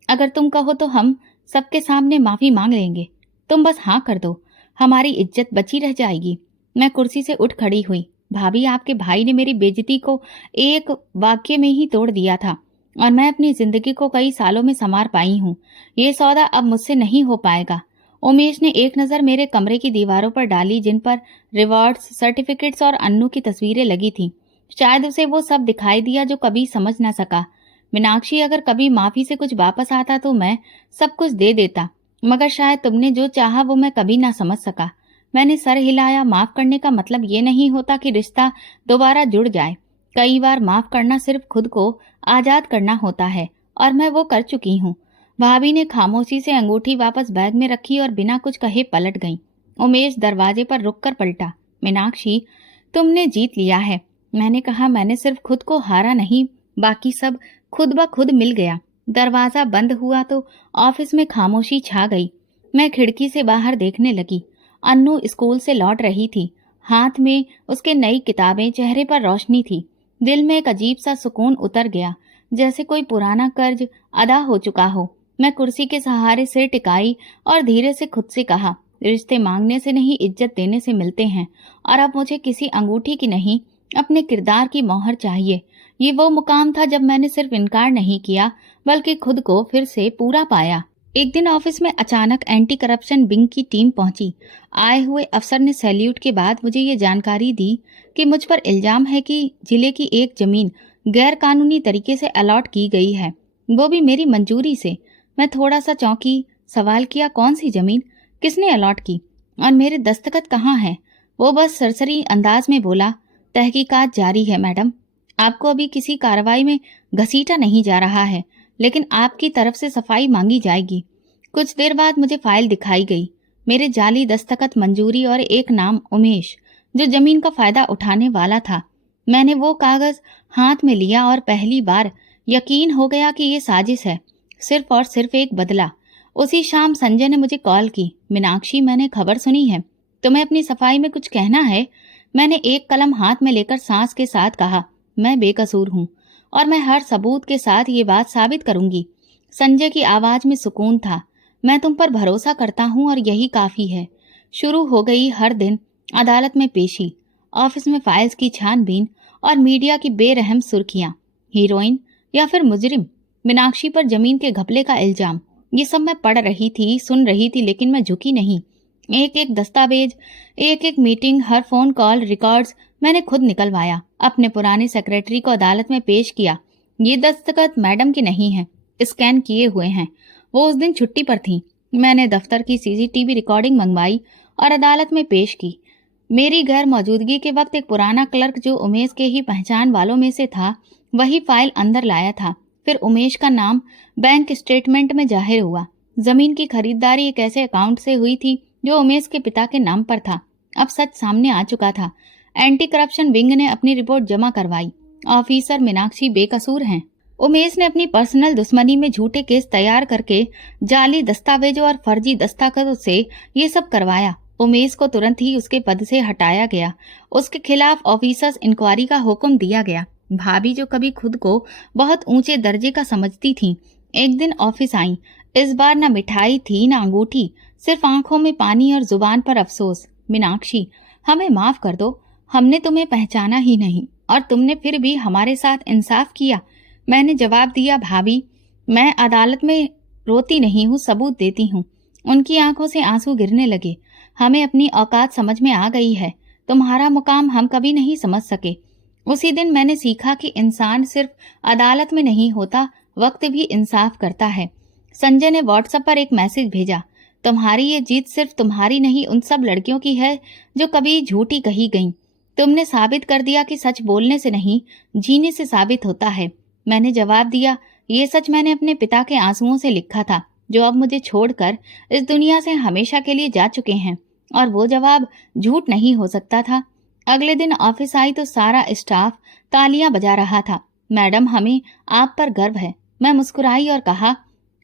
अगर तुम कहो तो हम सबके सामने माफी मांग लेंगे। तुम बस हाँ कर दो, हमारी इज्जत बची रह जाएगी। मैं कुर्सी से उठ खड़ी हुई। भाभी, आपके भाई ने मेरी बेइज्जती को एक वाक्य में ही तोड़ दिया था, और मैं अपनी जिंदगी को कई सालों में संवार पाई हूँ। ये सौदा अब मुझसे नहीं हो पाएगा। उमेश ने एक नजर मेरे कमरे की दीवारों पर डाली, जिन पर रिवॉर्ड्स, सर्टिफिकेट्स और अन्नू की तस्वीरें लगी थी। शायद उसे वो सब दिखाई दिया जो कभी समझ न सका। मीनाक्षी, अगर कभी माफी से कुछ वापस आता तो मैं सब कुछ दे देता, मगर शायद तुमने जो चाहा वो मैं कभी ना समझ सका। मैंने सर हिलाया। माफ करने का मतलब ये नहीं होता कि रिश्ता दोबारा जुड़ जाए। कई बार माफ करना सिर्फ खुद को आजाद करना होता है, और मैं वो कर चुकी हूँ। भाभी ने खामोशी से अंगूठी वापस बैग में रखी और बिना कुछ कहे पलट गई। उमेश दरवाजे पर रुककर पलटा। मीनाक्षी, तुमने जीत लिया है। मैंने कहा, मैंने सिर्फ खुद को हारा नहीं, बाकी सब खुद ब खुद मिल गया। दरवाजा बंद हुआ तो ऑफिस में खामोशी छा गई। मैं खिड़की से बाहर देखने लगी। अन्नू स्कूल से लौट रही थी। हाथ में उसके नई किताबें, चेहरे पर रोशनी थी। दिल में एक अजीब सा सुकून उतर गया, जैसे कोई पुराना कर्ज अदा हो चुका हो। मैं कुर्सी के सहारे सिर टिकाई और धीरे से खुद से कहा, रिश्ते मांगने से नहीं, इज्जत देने से मिलते हैं। और अब मुझे किसी अंगूठी की नहीं, अपने किरदार की मोहर चाहिए। ये वो मुकाम था जब मैंने सिर्फ इनकार नहीं किया, बल्कि खुद को फिर से पूरा पाया। एक दिन ऑफिस में अचानक एंटी करप्शन विंग की टीम पहुंची। आए हुए अफसर ने सैल्यूट के बाद मुझे ये जानकारी दी कि मुझ पर इल्जाम है कि जिले की एक जमीन गैर कानूनी तरीके से अलॉट की गई है, वो भी मेरी मंजूरी से। मैं थोड़ा सा चौंकी। सवाल किया, कौन सी जमीन, किसने अलॉट की, और मेरे दस्तखत कहाँ हैं? वो बस सरसरी अंदाज में बोला, तहकीकात जारी है मैडम। आपको अभी किसी कार्रवाई में घसीटा नहीं जा रहा है, लेकिन आपकी तरफ से सफाई मांगी जाएगी। कुछ देर बाद मुझे फाइल दिखाई गई। मेरे जाली दस्तखत मंजूरी और एक नाम उमेश, जो जमीन का फायदा उठाने वाला था। मैंने वो कागज हाथ में लिया और पहली बार यकीन हो गया कि ये साजिश है, सिर्फ और सिर्फ एक बदला। उसी शाम संजय ने मुझे कॉल की। मीनाक्षी, मैंने खबर सुनी है, तुम्हें अपनी सफाई में कुछ कहना है? मैंने एक कलम हाथ में लेकर सांस के साथ कहा, मैं बेकसूर हूँ और मैं हर सबूत के साथ ये बात साबित करूंगी। संजय की आवाज में सुकून था। मैं तुम पर भरोसा करता हूँ और यही काफी है। शुरू हो गई हर दिन अदालत में पेशी, ऑफिस में फाइल्स की छानबीन और मीडिया की बेरहम सुर्खियां। हीरोइन या फिर मुजरिम, मीनाक्षी पर जमीन के घपले का इल्जाम, ये सब मैं पढ़ रही थी, सुन रही थी, लेकिन मैं झुकी नहीं। एक एक दस्तावेज, एक एक मीटिंग, हर फोन कॉल, रिकॉर्ड्स मैंने खुद निकलवाया, अपने पुराने सेक्रेटरी को अदालत में पेश किया। ये दस्तखत मैडम के नहीं हैं, स्कैन किए हुए हैं। वो उस दिन छुट्टी पर थी। मैंने दफ्तर की सीसीटीवी रिकॉर्डिंग मंगवाई और अदालत में पेश की। मेरी गैर मौजूदगी के वक्त एक पुराना क्लर्क जो उमेश के ही पहचान वालों में से था, वही फाइल अंदर लाया था। फिर उमेश का नाम बैंक स्टेटमेंट में जाहिर हुआ। जमीन की खरीदारी एक ऐसे अकाउंट से हुई थी जो उमेश के पिता के नाम पर था। अब सच सामने आ चुका था। एंटी करप्शन विंग ने अपनी रिपोर्ट जमा करवाई। ऑफिसर मीनाक्षी बेकसूर हैं। उमेश ने अपनी पर्सनल दुश्मनी में झूठे केस तैयार करके जाली दस्तावेजों और फर्जी दस्तखतों से ये सब करवाया। उमेश को तुरंत ही उसके पद से हटाया गया। उसके खिलाफ ऑफिसर्स इंक्वायरी का हुक्म दिया गया। भाभी, जो कभी खुद को बहुत ऊंचे दर्जे का समझती थी, एक दिन ऑफिस आई। इस बार न मिठाई थी न अंगूठी, सिर्फ आंखों में पानी और जुबान पर अफसोस। मीनाक्षी, हमें माफ कर दो, हमने तुम्हें पहचाना ही नहीं और तुमने फिर भी हमारे साथ इंसाफ किया। मैंने जवाब दिया, भाभी, मैं अदालत में रोती नहीं हूँ, सबूत देती हूँ। उनकी आंखों से आंसू गिरने लगे। हमें अपनी औकात समझ में आ गई है। तुम्हारा मुकाम हम कभी नहीं समझ सके। उसी दिन मैंने सीखा कि इंसान सिर्फ अदालत में नहीं होता, वक्त भी इंसाफ करता है। संजय ने व्हाट्सएप पर एक मैसेज भेजा, तुम्हारी ये जीत सिर्फ तुम्हारी नहीं, उन सब लड़कियों की है जो कभी झूठी कही गईं। तुमने साबित कर दिया कि सच बोलने से नहीं, जीने से साबित होता है। मैंने जवाब दिया, ये सच मैंने अपने पिता के आंसुओं से लिखा था, जो अब मुझे छोड़कर इस दुनिया से हमेशा के लिए जा चुके हैं। और वो जवाब झूठ नहीं हो सकता था। अगले दिन ऑफिस आई तो सारा स्टाफ तालियां बजा रहा था। मैडम, हमें आप पर गर्व है। मैं मुस्कुराई और कहा,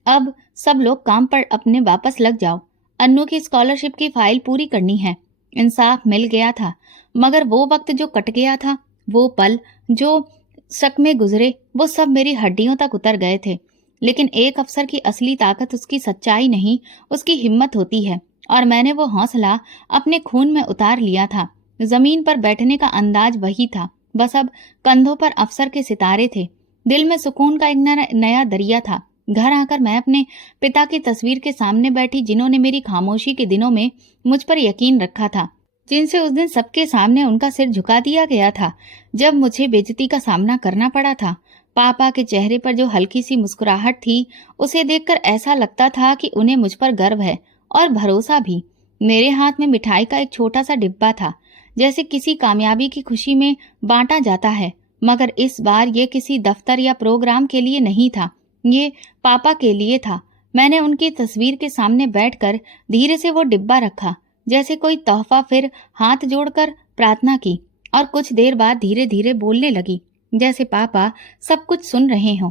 अब सब लोग काम पर अपने वापस लग जाओ। अन्नू की स्कॉलरशिप की फाइल पूरी करनी है। इंसाफ मिल गया था, मगर वो वक्त जो कट गया था, वो पल जो शक में गुजरे, वो सब मेरी हड्डियों तक उतर गए थे। लेकिन एक अफसर की असली ताकत उसकी सच्चाई नहीं, उसकी हिम्मत होती है, और मैंने वो हौसला अपने खून में उतार लिया था। जमीन पर बैठने का अंदाज वही था, बस अब कंधों पर अफसर के सितारे थे। दिल में सुकून का एक नया दरिया था। घर आकर मैं अपने पिता की तस्वीर के सामने बैठी, जिन्होंने मेरी खामोशी के दिनों में मुझ पर यकीन रखा था, जिनसे उस दिन सबके सामने उनका सिर झुका दिया गया था जब मुझे बेइज्जती का सामना करना पड़ा था। पापा के चेहरे पर जो हल्की सी मुस्कुराहट थी, उसे देखकर ऐसा लगता था कि उन्हें मुझ पर गर्व है और भरोसा भी। मेरे हाथ में मिठाई का एक छोटा सा डिब्बा था, जैसे किसी कामयाबी की खुशी में बांटा जाता है, मगर इस बार ये किसी दफ्तर या प्रोग्राम के लिए नहीं था, ये पापा के लिए था। मैंने उनकी तस्वीर के सामने बैठकर धीरे से वो डिब्बा रखा, जैसे कोई तोहफा, फिर हाथ जोड़कर प्रार्थना की और कुछ देर बाद धीरे धीरे बोलने लगी, जैसे पापा सब कुछ सुन रहे हों।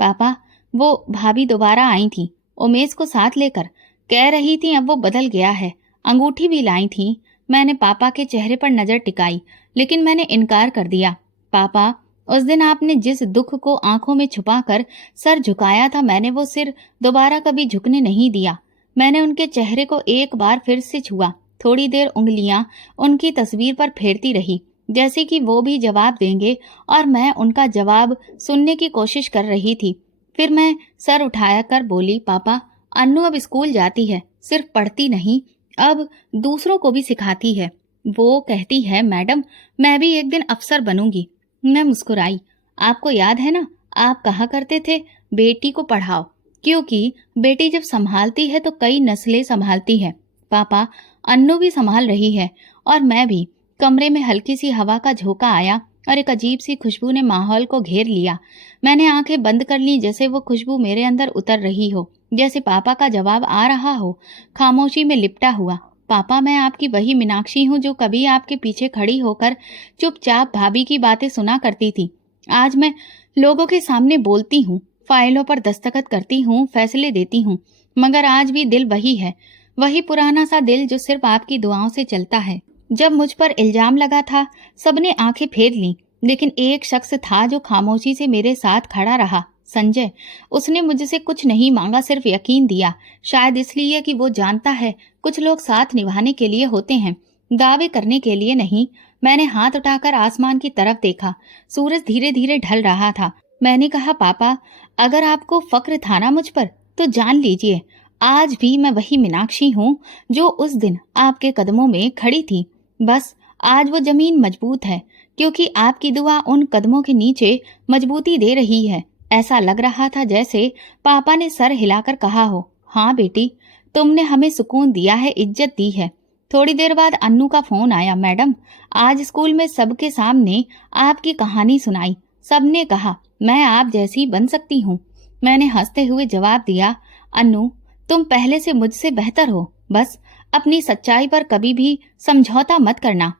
पापा, वो भाभी दोबारा आई थी, उमेश को साथ लेकर। कह रही थी अब वो बदल गया है, अंगूठी भी लाई थी। मैंने पापा के चेहरे पर नजर टिकाई, लेकिन मैंने इनकार कर दिया। पापा, उस दिन आपने जिस दुख को आंखों में छुपाकर सर झुकाया था, मैंने वो सिर दोबारा कभी झुकने नहीं दिया। मैंने उनके चेहरे को एक बार फिर से छुआ। थोड़ी देर उंगलियां उनकी तस्वीर पर फेरती रही, जैसे कि वो भी जवाब देंगे, और मैं उनका जवाब सुनने की कोशिश कर रही थी। फिर मैं सर उठाया कर बोली, पापा, अन्नू अब स्कूल जाती है, सिर्फ पढ़ती नहीं, अब दूसरों को भी सिखाती है। वो कहती है, मैडम, मैं भी एक दिन अफसर बनूंगी। मैं मुस्कुराई। आपको याद है ना, आप कहा करते थे, बेटी को पढ़ाओ, क्योंकि बेटी जब संभालती है तो कई नस्लें संभालती है। पापा, अन्नू भी संभाल रही है और मैं भी। कमरे में हल्की सी हवा का झोंका आया और एक अजीब सी खुशबू ने माहौल को घेर लिया। मैंने आंखें बंद कर ली, जैसे वो खुशबू मेरे अंदर उतर रही हो। जैसे पापा का जवाब आ रहा हो, खामोशी में लिपटा हुआ। पापा, मैं आपकी वही मीनाक्षी हूँ जो कभी आपके पीछे खड़ी होकर चुपचाप भाभी की बातें सुना करती थी। आज मैं लोगों के सामने बोलती हूँ, फाइलों पर दस्तखत करती हूँ, फैसले देती हूँ, मगर आज भी दिल वही है, वही पुराना सा दिल जो सिर्फ आपकी दुआओं से चलता है। जब मुझ पर इल्जाम लगा था, सबने आंखें फेर लीं, लेकिन एक शख्स था जो खामोशी से मेरे साथ खड़ा रहा, संजय। उसने मुझसे कुछ नहीं मांगा, सिर्फ यकीन दिया। शायद इसलिए कि वो जानता है कुछ लोग साथ निभाने के लिए होते हैं, दावे करने के लिए नहीं। मैंने हाथ उठाकर आसमान की तरफ देखा। सूरज धीरे धीरे ढल रहा था। मैंने कहा, पापा, अगर आपको फक्र था ना मुझ पर, तो जान लीजिए आज भी मैं वही मीनाक्षी हूँ जो उस दिन आपके कदमों में खड़ी थी। बस आज वो जमीन मजबूत है, क्योंकि आपकी दुआ उन कदमों के नीचे मजबूती दे रही है। ऐसा लग रहा था जैसे पापा ने सर हिलाकर कहा हो, हाँ बेटी, तुमने हमें सुकून दिया है, इज्जत दी है। थोड़ी देर बाद अन्नू का फोन आया। मैडम, आज स्कूल में सबके सामने आपकी कहानी सुनाई। सबने कहा मैं आप जैसी बन सकती हूँ। मैंने हंसते हुए जवाब दिया, अन्नू, तुम पहले से मुझसे बेहतर हो, बस अपनी सच्चाई पर कभी भी समझौता मत करना।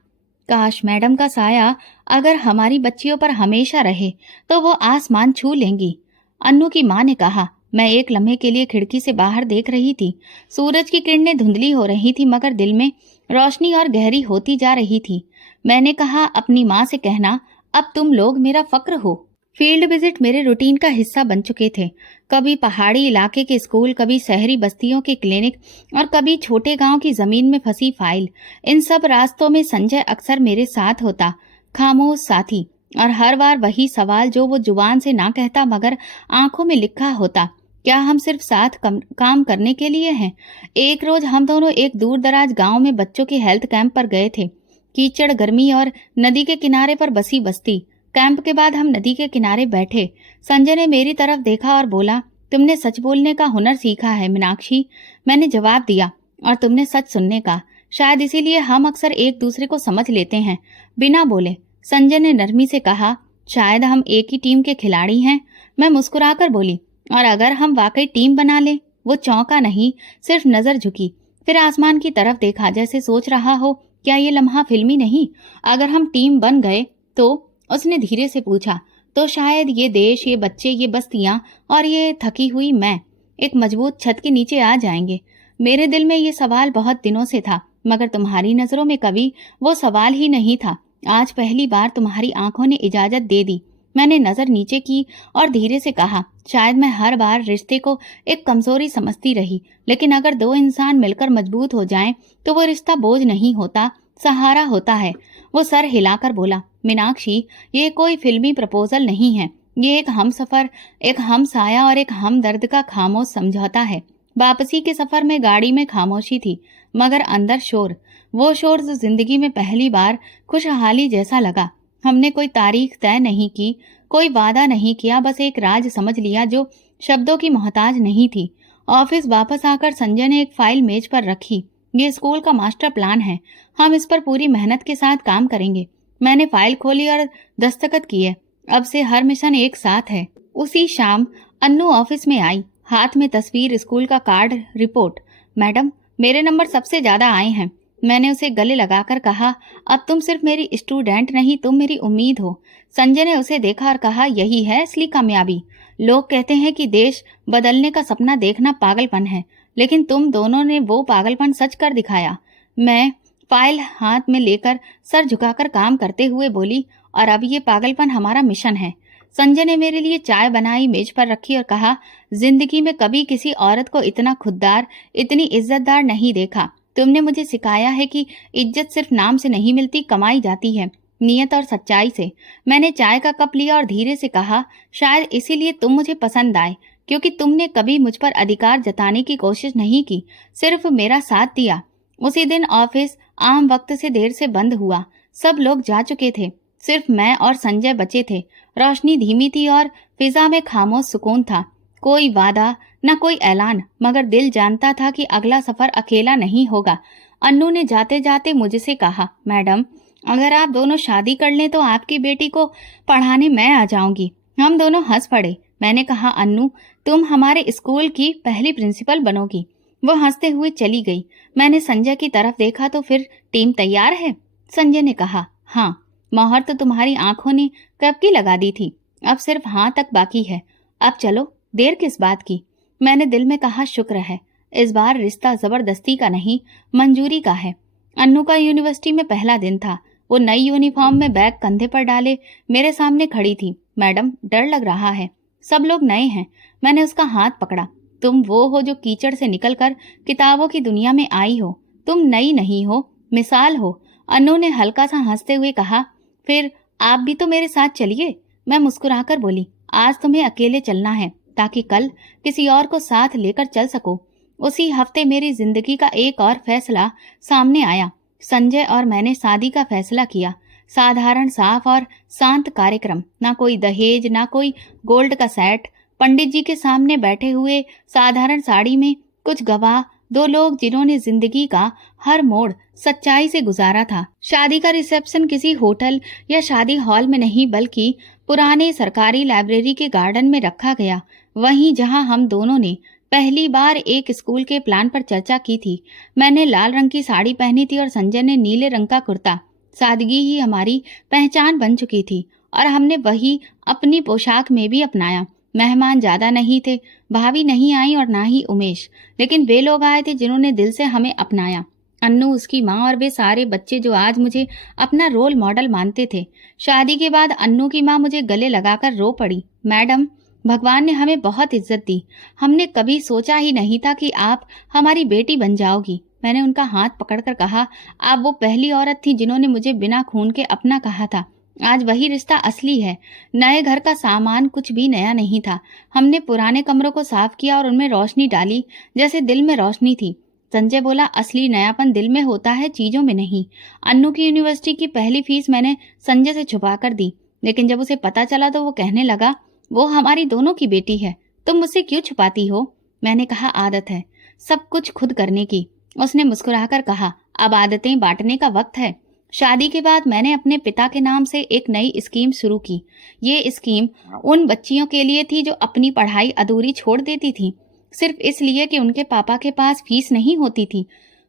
काश मैडम का साया अगर हमारी बच्चियों पर हमेशा रहे तो वो आसमान छू लेंगी। अन्नू की माँ ने कहा। मैं एक लम्हे के लिए खिड़की से बाहर देख रही थी। सूरज की किरणें धुंधली हो रही थी, मगर दिल में रोशनी और गहरी होती जा रही थी। मैंने कहा, अपनी माँ से कहना, अब तुम लोग मेरा फक्र हो। फील्ड विजिट मेरे रूटीन का हिस्सा बन चुके थे। कभी पहाड़ी इलाके के स्कूल, कभी शहरी बस्तियों के क्लिनिक और कभी छोटे गांव की जमीन में फंसी फाइल। इन सब रास्तों में संजय अक्सर मेरे साथ होता, खामोश साथी, और हर बार वही सवाल जो वो जुबान से ना कहता मगर आंखों में लिखा होता, क्या हम सिर्फ साथ काम करने के लिए हैं? एक रोज हम दोनों एक दूर दराज गाँव में बच्चों के हेल्थ कैंप पर गए थे। कीचड़, गर्मी और नदी के किनारे पर बसी बस्ती। कैंप के बाद हम नदी के किनारे बैठे। संजय ने मेरी तरफ देखा और बोला, तुमने सच बोलने का हुनर सीखा है मीनाक्षी। मैंने जवाब दिया, और तुमने सच सुनने का। शायद इसीलिए हम अक्सर एक दूसरे को समझ लेते हैं बिना बोले। संजय ने नरमी से कहा, शायद हम एक ही टीम के खिलाड़ी हैं। मैं मुस्कुराकर बोली, और अगर हम वाकई टीम बना ले? वो चौंका नहीं, सिर्फ नजर झुकी, फिर आसमान की तरफ देखा, जैसे सोच रहा हो, क्या ये लम्हा फिल्मी नहीं? अगर हम टीम बन गए तो? उसने धीरे से पूछा, तो शायद ये देश, ये बच्चे, ये बस्तियां और ये थकी हुई मैं एक मजबूत छत के नीचे आ जाएंगे। मेरे दिल में ये सवाल बहुत दिनों से था, मगर तुम्हारी नजरों में कभी वो सवाल ही नहीं था। आज पहली बार तुम्हारी आंखों ने इजाजत दे दी। मैंने नजर नीचे की और धीरे से कहा, शायद मैं हर बार रिश्ते को एक कमजोरी समझती रही, लेकिन अगर दो इंसान मिलकर मजबूत हो जाएं, तो वो रिश्ता बोझ नहीं होता, सहारा होता है। वो सर हिलाकर बोला, मीनाक्षी, ये कोई फिल्मी प्रपोजल नहीं है, ये एक हमसफर, एक हमसाया और एक हमदर्द का खामोश समझौता है। वापसी के सफर में गाड़ी में खामोशी थी, मगर अंदर शोर, वो शोर जो जिंदगी में पहली बार खुशहाली जैसा लगा। हमने कोई तारीख तय नहीं की, कोई वादा नहीं किया, बस एक राज समझ लिया जो शब्दों की मोहताज नहीं थी। ऑफिस वापस आकर संजय ने एक फाइल मेज पर रखी। ये स्कूल का मास्टर प्लान है, हम इस पर पूरी मेहनत के साथ काम करेंगे। मैंने फाइल खोली और दस्तखत किए। अब से हर मिशन एक साथ है। उसी शाम अन्नू ऑफिस में आई, हाथ में तस्वीर, स्कूल का कार्ड, रिपोर्ट। मैडम, मेरे नंबर सबसे ज्यादा आए हैं। मैंने उसे गले लगाकर कहा, अब तुम सिर्फ मेरी स्टूडेंट नहीं, तुम मेरी उम्मीद हो। संजय ने उसे देखा और कहा, यही है असली कामयाबी। लोग कहते हैं कि देश बदलने का सपना देखना पागलपन है, लेकिन तुम दोनों ने वो पागलपन सच कर दिखाया। मैं फाइल हाथ में लेकर सर झुकाकर काम करते हुए बोली, और अब ये पागलपन हमारा मिशन है। संजय ने मेरे लिए चाय बनाई, मेज पर रखी और कहा, जिंदगी में कभी किसी औरत को इतना खुददार, इतनी इज्जतदार नहीं देखा। तुमने मुझे सिखाया है कि इज्जत सिर्फ नाम से नहीं मिलती, कमाई जाती है नियत और सच्चाई से। मैंने चाय का कप लिया और धीरे से कहा, शायद इसीलिए तुम मुझे पसंद आए, क्योंकि तुमने कभी मुझ पर अधिकार जताने की कोशिश नहीं की, सिर्फ मेरा साथ दिया। उसी दिन ऑफिस आम वक्त से देर से बंद हुआ। सब लोग जा चुके थे, सिर्फ मैं और संजय बचे थे। रोशनी धीमी थी और फिजा में खामोश सुकून था। कोई वादा, न कोई ऐलान, मगर दिल जानता था कि अगला सफर अकेला नहीं होगा। अन्नू ने जाते जाते मुझसे कहा, मैडम, अगर आप दोनों शादी कर लें तो आपकी बेटी को पढ़ाने मैं आ जाऊंगी। हम दोनों हंस पड़े। मैंने कहा, अन्नू तुम हमारे स्कूल की पहली प्रिंसिपल बनोगी। वो हंसते हुए चली गई। मैंने संजय की तरफ देखा तो फिर टीम तैयार है? संजय ने कहा, हाँ, मोहर तो तुम्हारी आंखों ने कब की लगा दी थी, अब सिर्फ हाँ तक बाकी है। अब चलो, देर किस बात की। मैंने दिल में कहा, शुक्र है इस बार रिश्ता जबरदस्ती का नहीं, मंजूरी का है। अन्नू का यूनिवर्सिटी में पहला दिन था। वो नई यूनिफॉर्म में बैग कंधे पर डाले मेरे सामने खड़ी थी। मैडम, डर लग रहा है, सब लोग नए हैं। मैंने उसका हाथ पकड़ा। तुम वो हो जो कीचड़ से निकलकर किताबों की दुनिया में आई हो। तुम नई नहीं हो, मिसाल हो। अन्नू ने हल्का सा हंसते हुए कहा, फिर आप भी तो मेरे साथ चलिए। मैं मुस्कुराकर बोली, आज तुम्हें अकेले चलना है ताकि कल किसी और को साथ लेकर चल सको। उसी हफ्ते मेरी जिंदगी का एक और फैसला सामने आया। संजय और मैंने शादी का फैसला किया। साधारण, साफ और शांत कार्यक्रम, ना कोई दहेज, ना कोई गोल्ड का सेट। पंडित जी के सामने बैठे हुए साधारण साड़ी में कुछ गवाह, दो लोग जिन्होंने जिंदगी का हर मोड़ सच्चाई से गुजारा था। शादी का रिसेप्शन किसी होटल या शादी हॉल में नहीं, बल्कि पुराने सरकारी लाइब्रेरी के गार्डन में रखा गया, वहीं जहां हम दोनों ने पहली बार एक स्कूल के प्लान पर चर्चा की थी। मैंने लाल रंग की साड़ी पहनी थी और संजय ने नीले रंग का कुर्ता। सादगी ही हमारी पहचान बन चुकी थी और हमने वही अपनी पोशाक में भी अपनाया। मेहमान ज्यादा नहीं थे, भाभी नहीं आई और ना ही उमेश, लेकिन वे लोग आए थे जिन्होंने दिल से हमें अपनाया। अन्नू, उसकी माँ और वे सारे बच्चे जो आज मुझे अपना रोल मॉडल मानते थे। शादी के बाद अन्नू की माँ मुझे गले लगाकर रो पड़ी, मैडम, भगवान ने हमें बहुत इज्जत दी। हमने कभी सोचा ही नहीं था कि आप हमारी बेटी बन जाओगी। मैंने उनका हाथ पकड़कर कहा, आप वो पहली औरत थी जिन्होंने मुझे बिना खून के अपना कहा था। आज वही रिश्ता असली है। नए घर का सामान कुछ भी नया नहीं था। हमने पुराने कमरों को साफ किया और उनमें रोशनी डाली जैसे दिल में रोशनी थी। संजय बोला, असली नयापन दिल में होता है, चीजों में नहीं। अन्नू की यूनिवर्सिटी की पहली फीस मैंने संजय से छुपा कर दी, लेकिन जब उसे पता चला तो वो कहने लगा, वो हमारी दोनों की बेटी है, तुम मुझसे क्यों छुपाती हो? मैंने कहा, आदत है सब कुछ खुद करने की। उसने मुस्कुराकर कहा, अब आदतें बांटने का वक्त है। शादी के बाद मैंने अपने पिता के नाम से एक नई स्कीम शुरू की। ये स्कीम उन बच्चियों के लिए थी जो अपनी पढ़ाई अधूरी छोड़ देती थी, सिर्फ इसलिए कि उनके पापा के पास फीस नहीं होती थी।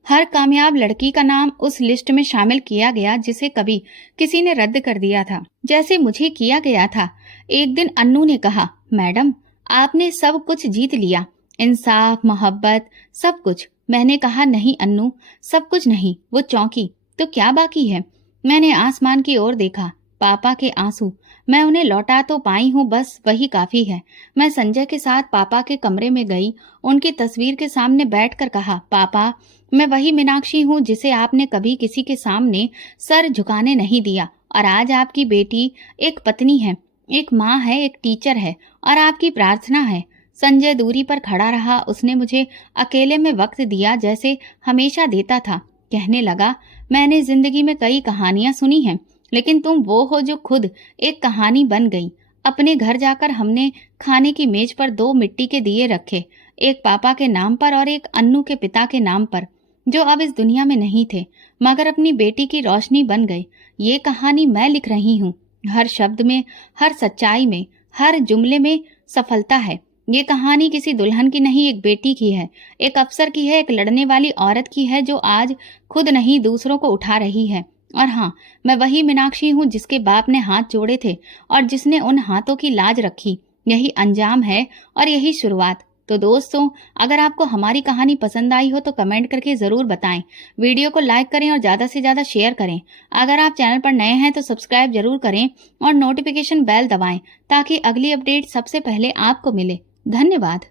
हर कामयाब लड़की का नाम उस लिस्ट में शामिल किया गया जिसे कभी किसी ने रद्द कर दिया था, जैसे मुझे किया गया था। एक दिन अन्नू ने कहा, मैडम, आपने सब कुछ जीत लिया, इंसाफ, मोहब्बत, सब कुछ। मैंने कहा, नहीं अन्नू, सब कुछ नहीं, वो चौंकी। तो क्या बाकी है? मैंने आसमान की ओर देखा। पापा के आंसू। मैं उन्हें लौटा तो पाई हूँ, बस वही काफी है। मैं संजय के साथ पापा के कमरे में गई। उनकी तस्वीर के सामने बैठकर कहा, पापा, मैं वही मीनाक्षी हूँ जिसे आपने कभी किसी के सामने सर झुकाने नहीं दिया। और आज आपकी बेटी एक पत्नी है, एक माँ है, एक टीचर है और आपकी प्रार्थना है। संजय दूरी पर खड़ा रहा। उसने मुझे अकेले में वक्त दिया जैसे हमेशा देता था। कहने लगा, मैंने जिंदगी में कई कहानियां सुनी हैं, लेकिन तुम वो हो जो खुद एक कहानी बन गई। अपने घर जाकर हमने खाने की मेज पर 2 मिट्टी के दिए रखे, एक पापा के नाम पर और एक अन्नू के पिता के नाम पर, जो अब इस दुनिया में नहीं थे मगर अपनी बेटी की रोशनी बन गए। ये कहानी मैं लिख रही हूँ। हर शब्द में, हर सच्चाई में, हर जुमले में सफलता है। ये कहानी किसी दुल्हन की नहीं, एक बेटी की है, एक अफसर की है, एक लड़ने वाली औरत की है जो आज खुद नहीं दूसरों को उठा रही है। और हाँ, मैं वही मीनाक्षी हूँ जिसके बाप ने हाथ जोड़े थे और जिसने उन हाथों की लाज रखी। यही अंजाम है और यही शुरुआत। तो दोस्तों, अगर आपको हमारी कहानी पसंद आई हो तो कमेंट करके जरूर बताएं। वीडियो को लाइक करें और ज्यादा से ज्यादा शेयर करें। अगर आप चैनल पर नए हैं तो सब्सक्राइब जरूर करें और नोटिफिकेशन बेल दबाएं ताकि अगली अपडेट सबसे पहले आपको मिले। धन्यवाद।